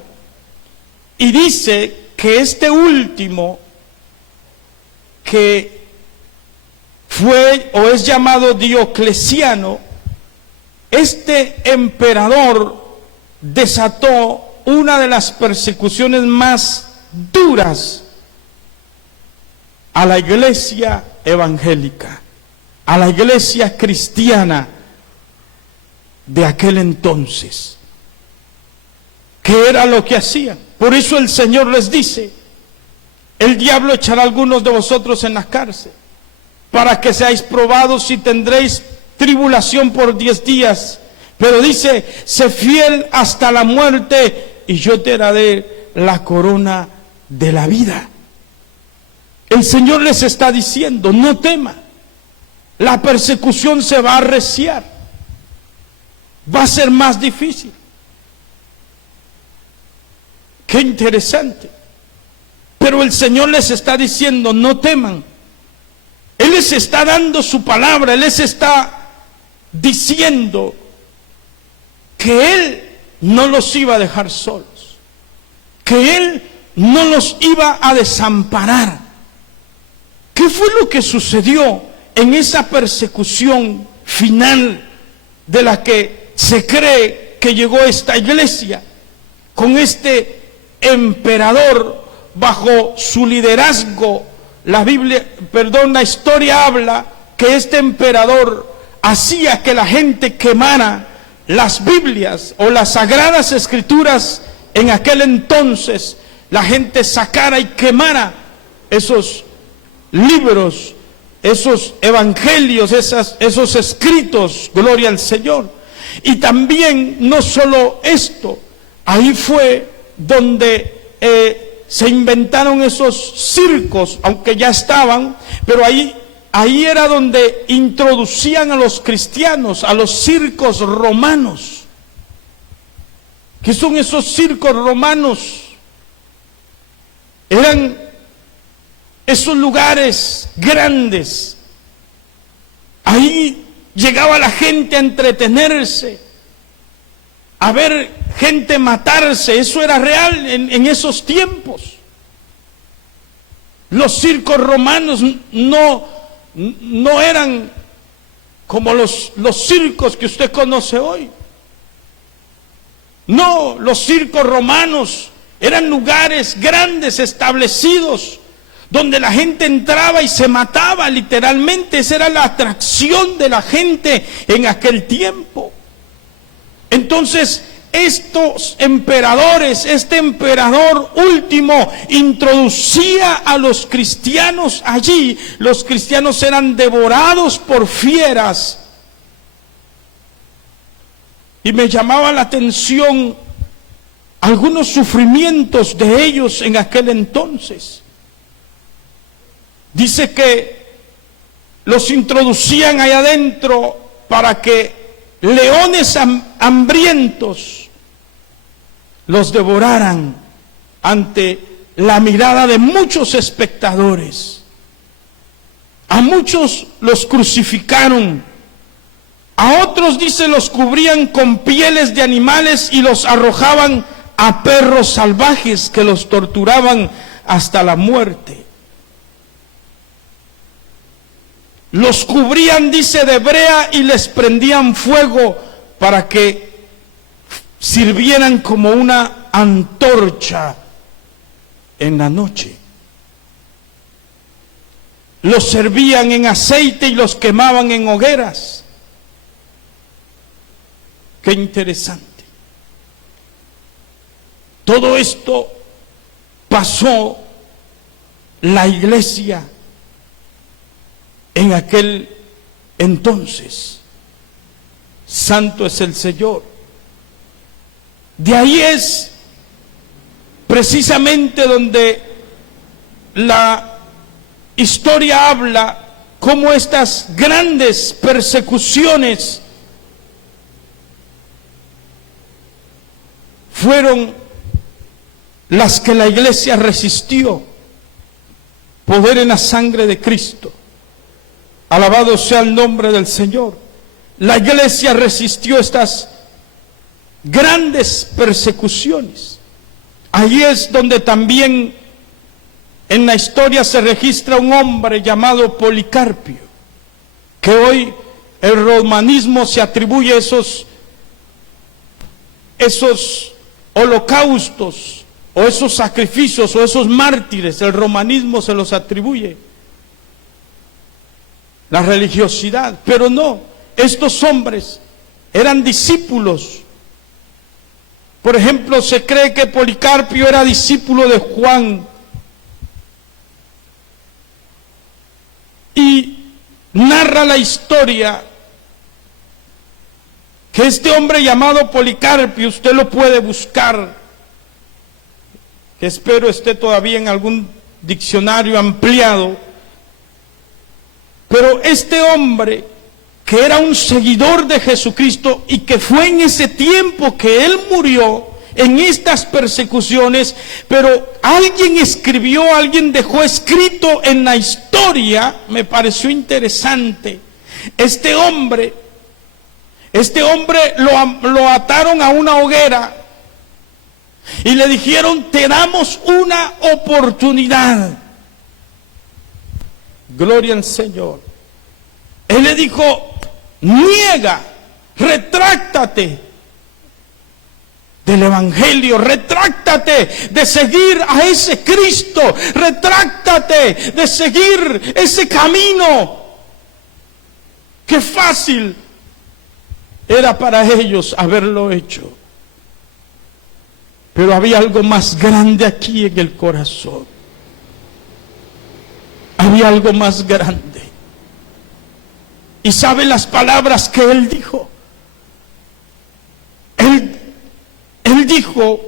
y dice que este último, que fue o es llamado Diocleciano, este emperador desató una de las persecuciones más duras a la iglesia evangélica, a la iglesia cristiana de aquel entonces. ¿Qué era lo que hacían? Por eso el Señor les dice: el diablo echará a algunos de vosotros en la cárcel, para que seáis probados y tendréis tribulación por 10 días. Pero dice: sé fiel hasta la muerte y yo te daré la corona de la vida. El Señor les está diciendo: no tema, la persecución se va a arreciar, va a ser más difícil. Qué interesante. Pero el Señor les está diciendo: no teman. Él les está dando su palabra, Él les está diciendo que Él no los iba a dejar solos, que Él no los iba a desamparar. ¿Qué fue lo que sucedió en esa persecución final de la que se cree que llegó esta iglesia, con este emperador bajo su liderazgo? La historia habla que este emperador hacía que la gente quemara las Biblias o las Sagradas Escrituras. En aquel entonces la gente sacara y quemara esos libros, esos evangelios, esos escritos, gloria al Señor. Y también no solo esto, ahí fue donde se inventaron esos circos, aunque ya estaban, pero ahí era donde introducían a los cristianos, a los circos romanos. ¿Qué son esos circos romanos? Eran esos lugares grandes. Ahí llegaba la gente a entretenerse, a ver gente matarse. Eso era real en esos tiempos. Los circos romanos no eran como los circos que usted conoce hoy. No, los circos romanos eran lugares grandes establecidos donde la gente entraba y se mataba literalmente. Esa era la atracción de la gente en aquel tiempo. Entonces estos emperadores, este emperador último introducía a los cristianos allí. Los cristianos eran devorados por fieras. Y me llamaba la atención algunos sufrimientos de ellos en aquel entonces. Dice que los introducían allá adentro para que leones hambrientos los devoraran ante la mirada de muchos espectadores. A muchos los crucificaron, a otros, dice, los cubrían con pieles de animales y los arrojaban a perros salvajes que los torturaban hasta la muerte. Los cubrían, dice, de brea y les prendían fuego para que sirvieran como una antorcha en la noche. Los servían en aceite y los quemaban en hogueras. Qué interesante. Todo esto pasó la iglesia en aquel entonces. Santo es el Señor. De ahí es precisamente donde la historia habla cómo estas grandes persecuciones fueron las que la iglesia resistió. Poder en la sangre de Cristo. Alabado sea el nombre del Señor. La iglesia resistió estas grandes persecuciones. Allí es donde también en la historia se registra un hombre llamado Policarpio, que hoy el romanismo se atribuye esos holocaustos o esos sacrificios o esos mártires. El romanismo se los atribuye, la religiosidad, pero no, estos hombres eran discípulos. Por ejemplo, se cree que Policarpio era discípulo de Juan, y narra la historia que este hombre llamado Policarpio, usted lo puede buscar, que espero esté todavía en algún diccionario ampliado, pero este hombre, que era un seguidor de Jesucristo y que fue en ese tiempo que él murió en estas persecuciones, pero alguien escribió, alguien dejó escrito en la historia, me pareció interesante. Este hombre lo ataron a una hoguera y le dijeron: te damos una oportunidad. Gloria al Señor. Él le dijo: niega, retráctate del evangelio, retráctate de seguir a ese Cristo, retráctate de seguir ese camino. Qué fácil era para ellos haberlo hecho, pero había algo más grande aquí en el corazón. Había algo más grande. ¿Y sabe las palabras que él dijo? Él dijo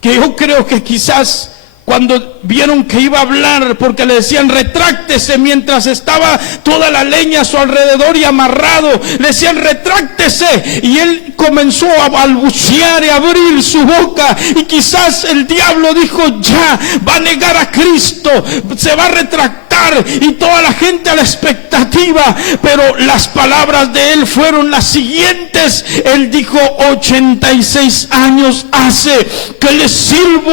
que yo creo que quizás cuando vieron que iba a hablar, porque le decían retráctese, mientras estaba toda la leña a su alrededor y amarrado, le decían retráctese, y él comenzó a balbucear y a abrir su boca, y quizás el diablo dijo: ya, va a negar a Cristo, se va a retractar, y toda la gente a la expectativa. Pero las palabras de él fueron las siguientes. Él dijo: 86 años hace que le sirvo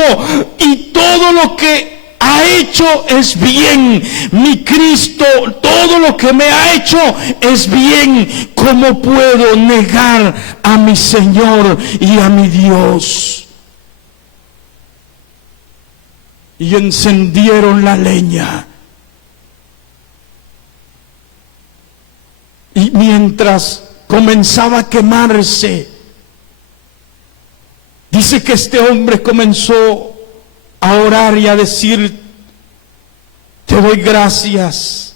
y todo lo que ha hecho es bien. Mi Cristo, todo lo que me ha hecho es bien. ¿Cómo puedo negar a mi Señor y a mi Dios? Y encendieron la leña. Y mientras comenzaba a quemarse, Dice que este hombre comenzó a orar y a decir: te doy gracias,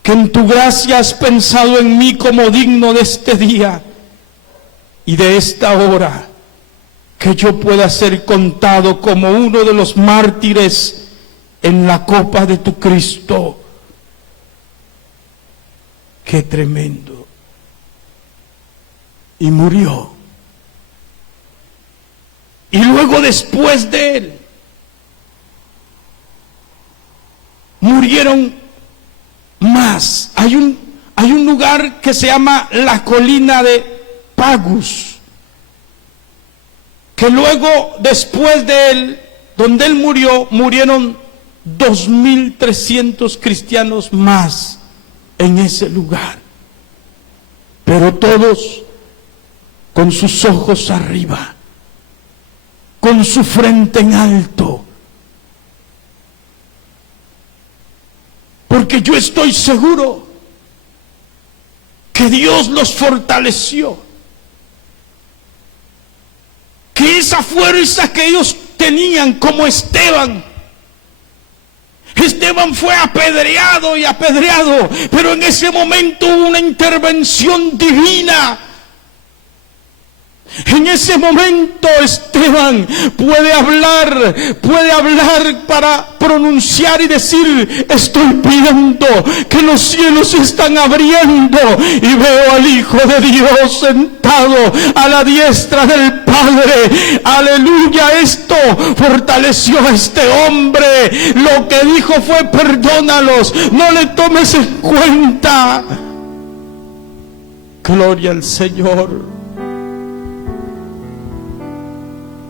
que en tu gracia has pensado en mí como digno de este día y de esta hora, que yo pueda ser contado como uno de los mártires en la copa de tu Cristo. ¡Qué tremendo! Y murió. Y luego, después de él, murieron más. Hay un lugar que se llama la colina de Pagus, que luego, después de él, donde él murió, murieron 2.300 cristianos más en ese lugar, pero todos con sus ojos arriba, con su frente en alto, porque yo estoy seguro que Dios los fortaleció, que esa fuerza que ellos tenían, como Esteban fue apedreado y apedreado, pero en ese momento hubo una intervención divina. En ese momento Esteban puede hablar para pronunciar y decir: estoy viendo que los cielos se están abriendo y veo al Hijo de Dios sentado a la diestra del Padre. Aleluya. Esto fortaleció a este hombre. Lo que dijo fue: perdónalos, no le tomes en cuenta. Gloria al Señor.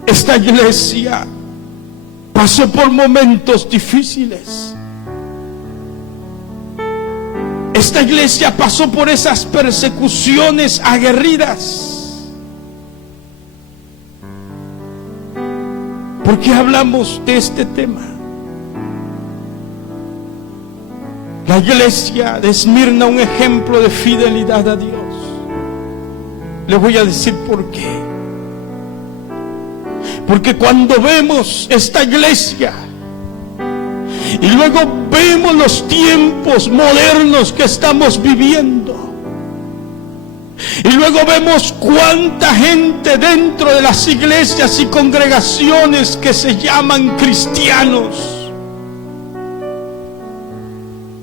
Esta iglesia pasó por momentos difíciles. Esta iglesia pasó por esas persecuciones aguerridas. ¿Por qué hablamos de este tema? La iglesia de Esmirna, un ejemplo de fidelidad a Dios. Le voy a decir por qué. Porque cuando vemos esta iglesia y luego vemos los tiempos modernos que estamos viviendo, y luego vemos cuánta gente dentro de las iglesias y congregaciones que se llaman cristianos,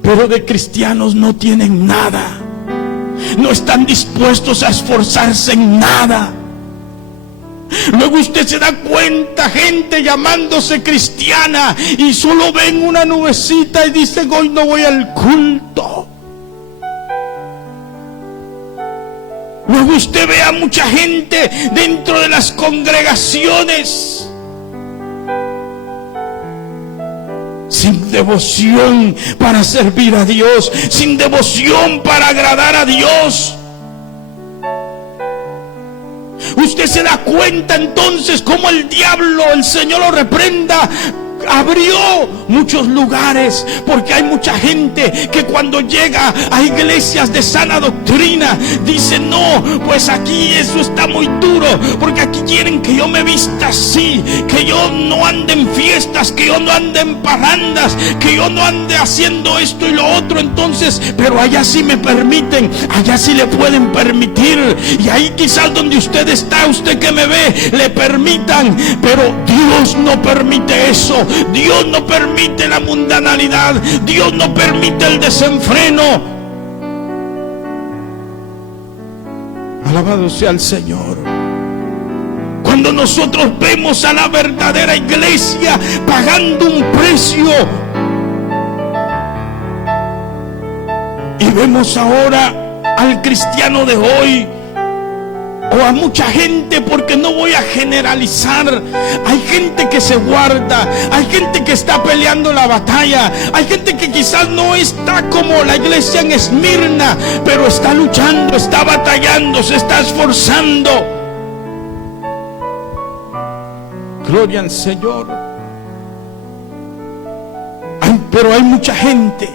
pero de cristianos no tienen nada, no están dispuestos a esforzarse en nada. Luego usted se da cuenta, gente llamándose cristiana y solo ven una nubecita y dicen: hoy no voy al culto. Luego usted ve a mucha gente dentro de las congregaciones sin devoción para servir a Dios, sin devoción para agradar a Dios. Usted se da cuenta entonces cómo el diablo, el Señor lo reprenda, abrió muchos lugares, porque hay mucha gente que cuando llega a iglesias de sana doctrina dice: no, pues aquí eso está muy duro, porque aquí quieren que yo me vista así, que yo no ande en fiestas, que yo no ande en parrandas, que yo no ande haciendo esto y lo otro. Entonces, pero allá sí me permiten, allá sí le pueden permitir, y ahí quizás donde usted está, usted que me ve, le permitan, pero Dios no permite eso. Dios no permite la mundanalidad, Dios no permite el desenfreno. Alabado sea el Señor. Cuando nosotros vemos a la verdadera iglesia pagando un precio, y vemos ahora al cristiano de hoy, o a mucha gente, porque no voy a generalizar, hay gente que se guarda, hay gente que está peleando la batalla, hay gente que quizás no está como la iglesia en Esmirna, pero está luchando, está batallando, se está esforzando. Gloria al Señor. Pero hay mucha gente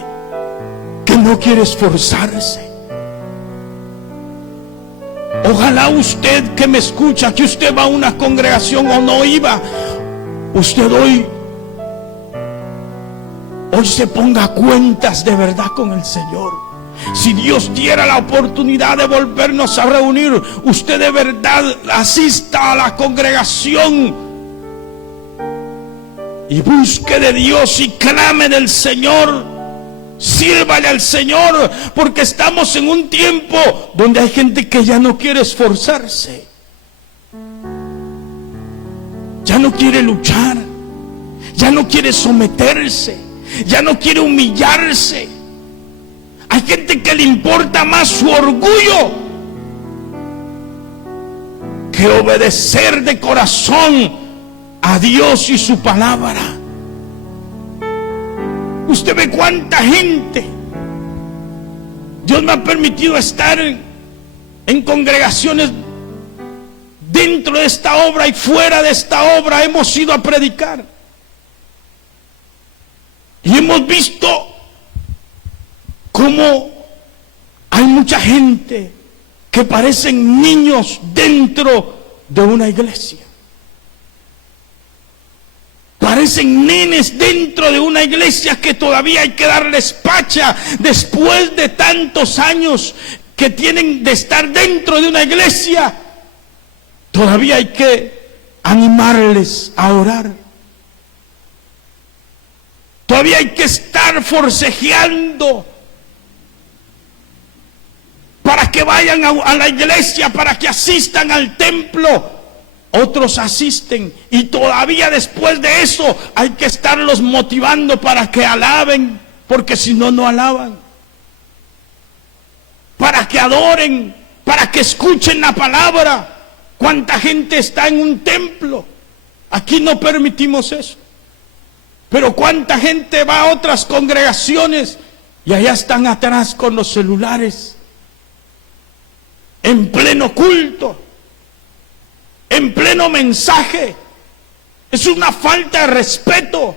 que no quiere esforzarse. Ojalá usted que me escucha, que usted va a una congregación o no iba, usted hoy se ponga cuentas de verdad con el Señor. Si Dios diera la oportunidad de volvernos a reunir, usted de verdad asista a la congregación y busque de Dios y clame del Señor. Sírvale al Señor, porque estamos en un tiempo donde hay gente que ya no quiere esforzarse, ya no quiere luchar, ya no quiere someterse, ya no quiere humillarse. Hay gente que le importa más su orgullo que obedecer de corazón a Dios y su palabra. Usted ve cuánta gente. Dios me ha permitido estar en congregaciones dentro de esta obra y fuera de esta obra. Hemos ido a predicar y hemos visto cómo hay mucha gente que parecen niños dentro de una iglesia. Parecen nenes dentro de una iglesia que todavía hay que darles pacha después de tantos años que tienen de estar dentro de una iglesia. Todavía hay que animarles a orar. Todavía hay que estar forcejeando para que vayan a la iglesia, para que asistan al templo. Otros asisten y todavía después de eso hay que estarlos motivando para que alaben, porque si no, no alaban. Para que adoren, para que escuchen la palabra. ¿Cuánta gente está en un templo? Aquí no permitimos eso. Pero cuánta gente va a otras congregaciones y allá están atrás con los celulares, en pleno culto, en pleno mensaje. Es una falta de respeto.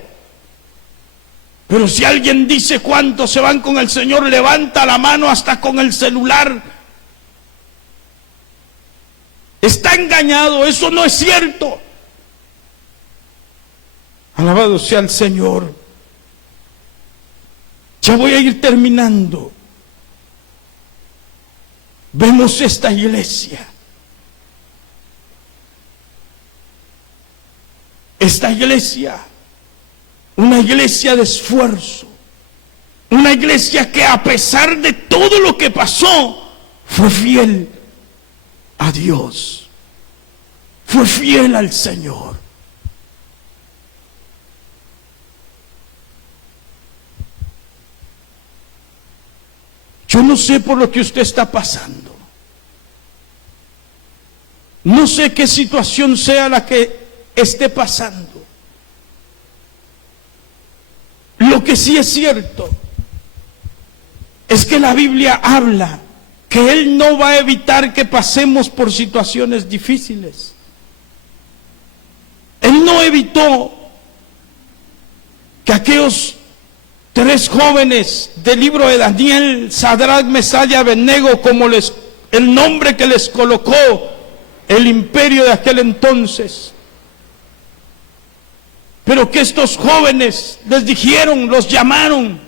Pero si alguien dice cuántos se van con el Señor, levanta la mano hasta con el celular. Está engañado, eso no es cierto. Alabado sea el Señor. Ya voy a ir terminando. Vemos esta iglesia. Esta iglesia, una iglesia de esfuerzo, una iglesia que a pesar de todo lo que pasó, fue fiel a Dios, fue fiel al Señor. Yo no sé por lo que usted está pasando, no sé qué situación sea la que esté pasando. Lo que sí es cierto es que la Biblia habla que Él no va a evitar que pasemos por situaciones difíciles. Él no evitó que aquellos 3 jóvenes del libro de Daniel, Sadrach, Mesach y Abednego, como el nombre que les colocó el imperio de aquel entonces, pero que estos jóvenes les dijeron, los llamaron,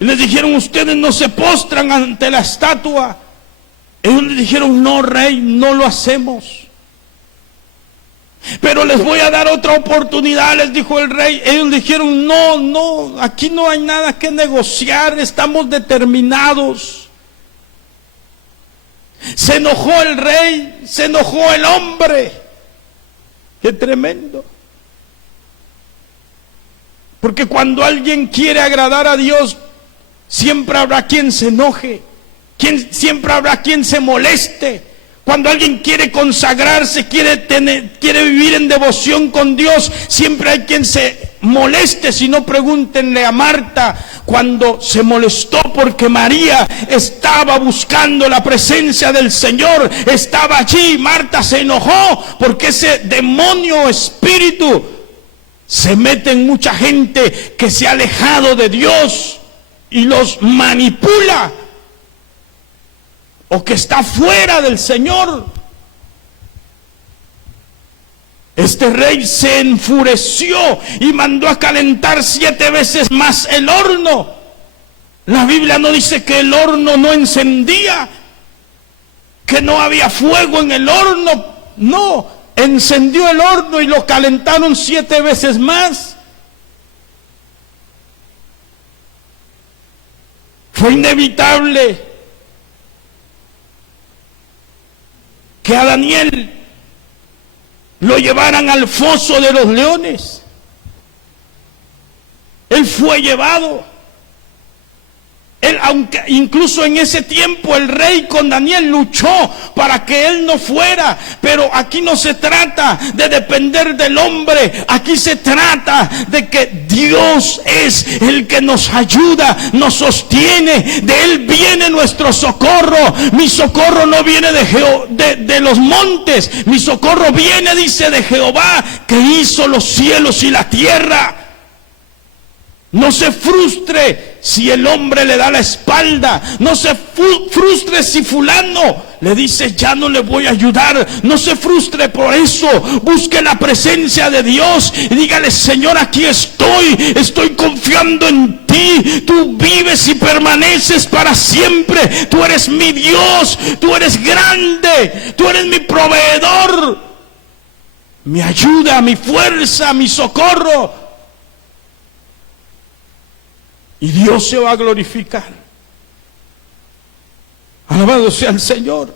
y les dijeron: ustedes no se postran ante la estatua. Ellos les dijeron: no, rey, no lo hacemos. Pero les voy a dar otra oportunidad, les dijo el rey. Ellos dijeron: no, aquí no hay nada que negociar, estamos determinados. Se enojó el rey, se enojó el hombre. Qué tremendo. Porque cuando alguien quiere agradar a Dios, siempre habrá quien se enoje, siempre habrá quien se moleste. Cuando alguien quiere consagrarse, quiere vivir en devoción con Dios, siempre hay quien se moleste. Si no, pregúntenle a Marta cuando se molestó porque María estaba buscando la presencia del Señor, estaba allí. Marta se enojó porque ese demonio espíritu se mete en mucha gente que se ha alejado de Dios y los manipula o que está fuera del Señor. Este rey se enfureció y mandó a calentar 7 veces más el horno. La Biblia no dice que el horno no encendía, que no había fuego en el horno. No, encendió el horno y lo calentaron 7 veces más. Fue inevitable que a Daniel lo llevaran al foso de los leones. Él fue llevado. Aunque incluso en ese tiempo el rey con Daniel luchó para que él no fuera, pero aquí no se trata de depender del hombre, aquí se trata de que Dios es el que nos ayuda, nos sostiene, de Él viene nuestro socorro. Mi socorro no viene de los montes, mi socorro viene, dice, de Jehová, que hizo los cielos y la tierra. No se frustre si el hombre le da la espalda. No se frustre si fulano le dice ya no le voy a ayudar. No se frustre por eso. Busque la presencia de Dios y dígale: Señor, aquí estoy confiando en ti. Tú vives y permaneces para siempre. Tú eres mi Dios, tú eres grande, tú eres mi proveedor, mi ayuda, mi fuerza, mi socorro. Y Dios se va a glorificar. Alabado sea el Señor.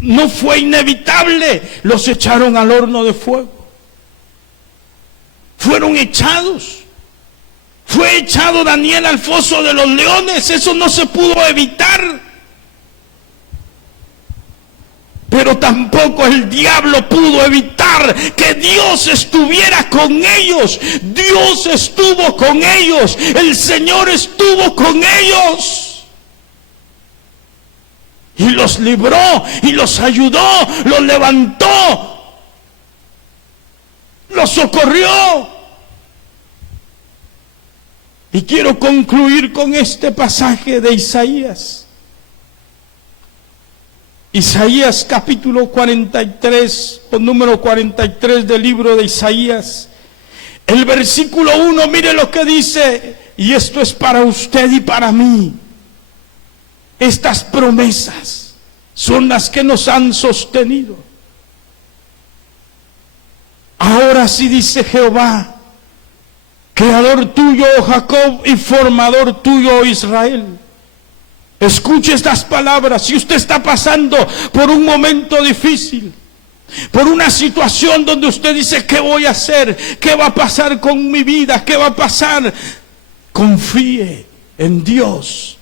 No fue inevitable. Los echaron al horno de fuego. Fueron echados. Fue echado Daniel al foso de los leones. Eso no se pudo evitar. Pero tampoco el diablo pudo evitar que Dios estuviera con ellos. Dios estuvo con ellos. El Señor estuvo con ellos. Y los libró y los ayudó, los levantó, los socorrió. Y quiero concluir con este pasaje de Isaías. Isaías capítulo 43, o número 43 del libro de Isaías. El versículo 1, mire lo que dice, y esto es para usted y para mí. Estas promesas son las que nos han sostenido. Ahora sí, dice Jehová, creador tuyo, oh Jacob, y formador tuyo, oh Israel. Escuche estas palabras. Si usted está pasando por un momento difícil, por una situación donde usted dice: ¿qué voy a hacer? ¿Qué va a pasar con mi vida? ¿Qué va a pasar? Confíe en Dios.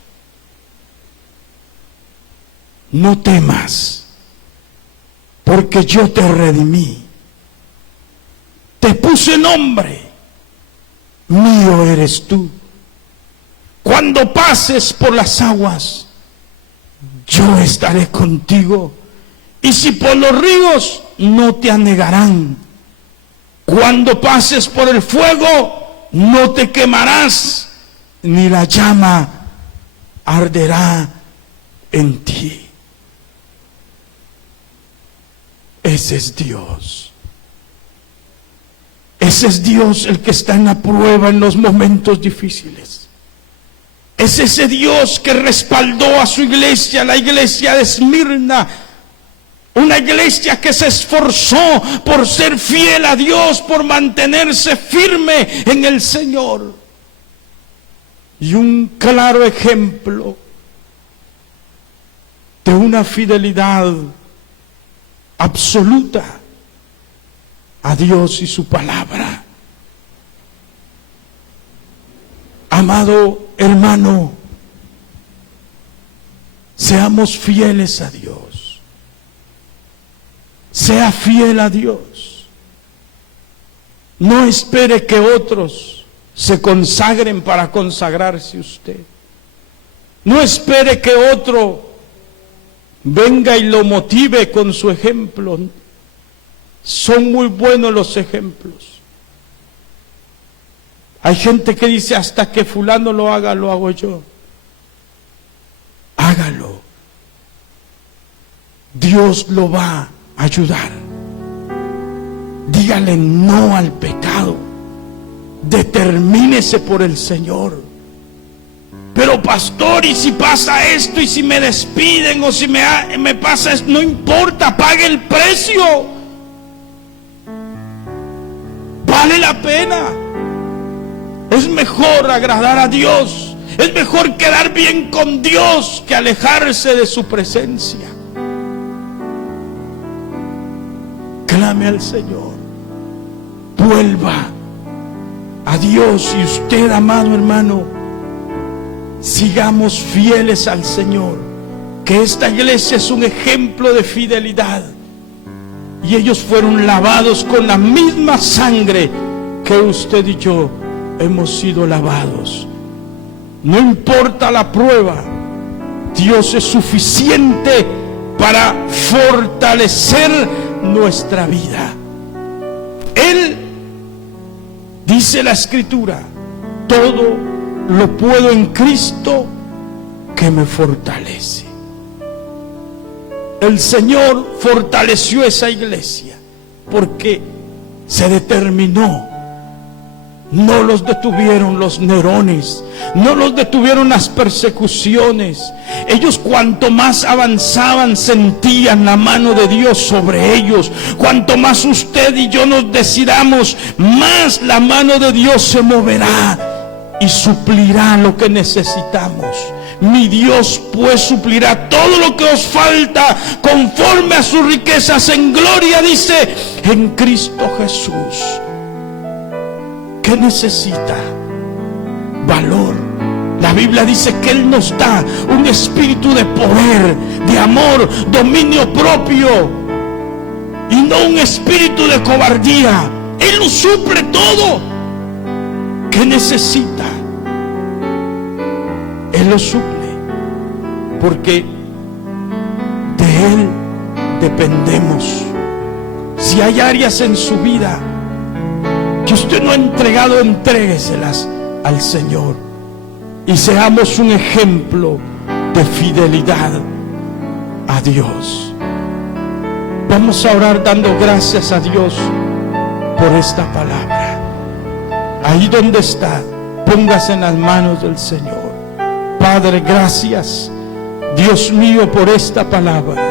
No temas, porque yo te redimí. Te puse nombre. Mío eres tú. Cuando pases por las aguas, yo estaré contigo. Y si por los ríos, no te anegarán. Cuando pases por el fuego, no te quemarás, ni la llama arderá en ti. Ese es Dios. Ese es Dios el que está en la prueba en los momentos difíciles. Es ese Dios que respaldó a su iglesia, la iglesia de Esmirna. Una iglesia que se esforzó por ser fiel a Dios, por mantenerse firme en el Señor. Y un claro ejemplo de una fidelidad absoluta a Dios y su palabra. Amado hermano, seamos fieles a Dios. Sea fiel a Dios. No espere que otros se consagren para consagrarse usted. No espere que otro venga y lo motive con su ejemplo. Son muy buenos los ejemplos. Hay gente que dice: hasta que fulano lo haga, lo hago yo. Hágalo. Dios lo va a ayudar. Dígale no al pecado. Determínese por el Señor. Pero pastor, ¿y si pasa esto? ¿Y si me despiden? ¿O si me pasa esto? No importa, pague el precio. Vale la pena. Es mejor agradar a Dios. Es mejor quedar bien con Dios que alejarse de su presencia. Clame al Señor. Vuelva a Dios. Y usted, amado hermano, sigamos fieles al Señor. Que esta iglesia es un ejemplo de fidelidad. Y ellos fueron lavados con la misma sangre que usted y yo hemos sido lavados. No importa la prueba, Dios es suficiente para fortalecer nuestra vida. Él, dice la Escritura, todo lo puedo en Cristo que me fortalece. El Señor fortaleció esa iglesia porque se determinó. No los detuvieron los Nerones, no los detuvieron las persecuciones. Ellos, cuanto más avanzaban, sentían la mano de Dios sobre ellos. Cuanto más usted y yo nos decidamos, más la mano de Dios se moverá y suplirá lo que necesitamos. Mi Dios pues suplirá todo lo que os falta conforme a sus riquezas en gloria, dice, en Cristo Jesús. ¿Qué necesita? Valor. La Biblia dice que Él nos da un espíritu de poder, de amor, dominio propio, y no un espíritu de cobardía. Él lo suple todo. ¿Qué necesita? Él lo suple, porque de Él dependemos. Si hay áreas en su vida que usted no ha entregado, entrégueselas al Señor y seamos un ejemplo de fidelidad a Dios. Vamos a orar dando gracias a Dios por esta palabra. Ahí donde está, póngase en las manos del Señor. Padre, gracias, Dios mío, por esta palabra.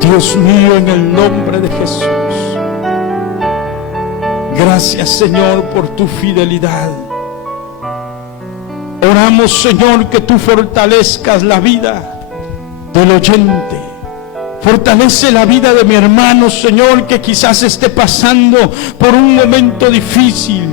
Dios mío, en el nombre de Jesús, gracias, Señor, por tu fidelidad. Oramos, Señor, que tú fortalezcas la vida del oyente. Fortalece la vida de mi hermano, Señor, que quizás esté pasando por un momento difícil.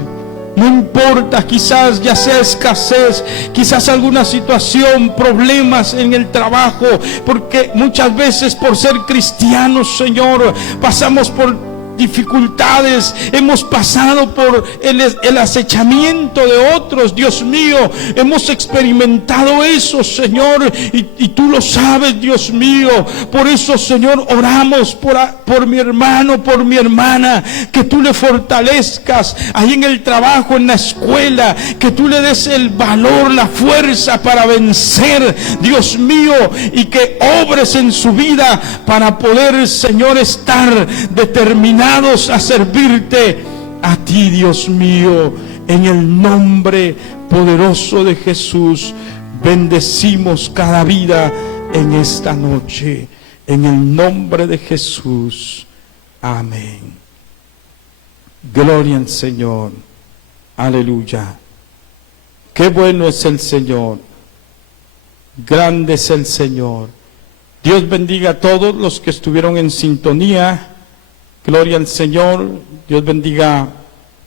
No importa, quizás ya sea escasez, quizás alguna situación, problemas en el trabajo, porque muchas veces por ser cristianos, Señor, pasamos por dificultades, hemos pasado por el acechamiento de otros. Dios mío, hemos experimentado eso, Señor, y tú lo sabes, Dios mío. Por eso, Señor, oramos por mi hermano, por mi hermana, que tú le fortalezcas ahí en el trabajo, en la escuela, que tú le des el valor, la fuerza para vencer, Dios mío, y que obres en su vida para poder, Señor, estar determinado a servirte a ti, Dios mío. En el nombre poderoso de Jesús, bendecimos cada vida en esta noche. En el nombre de Jesús. Amén. Gloria al Señor. Aleluya. Qué bueno es el Señor. Grande es el Señor. Dios bendiga a todos los que estuvieron en sintonía. Gloria al Señor. Dios bendiga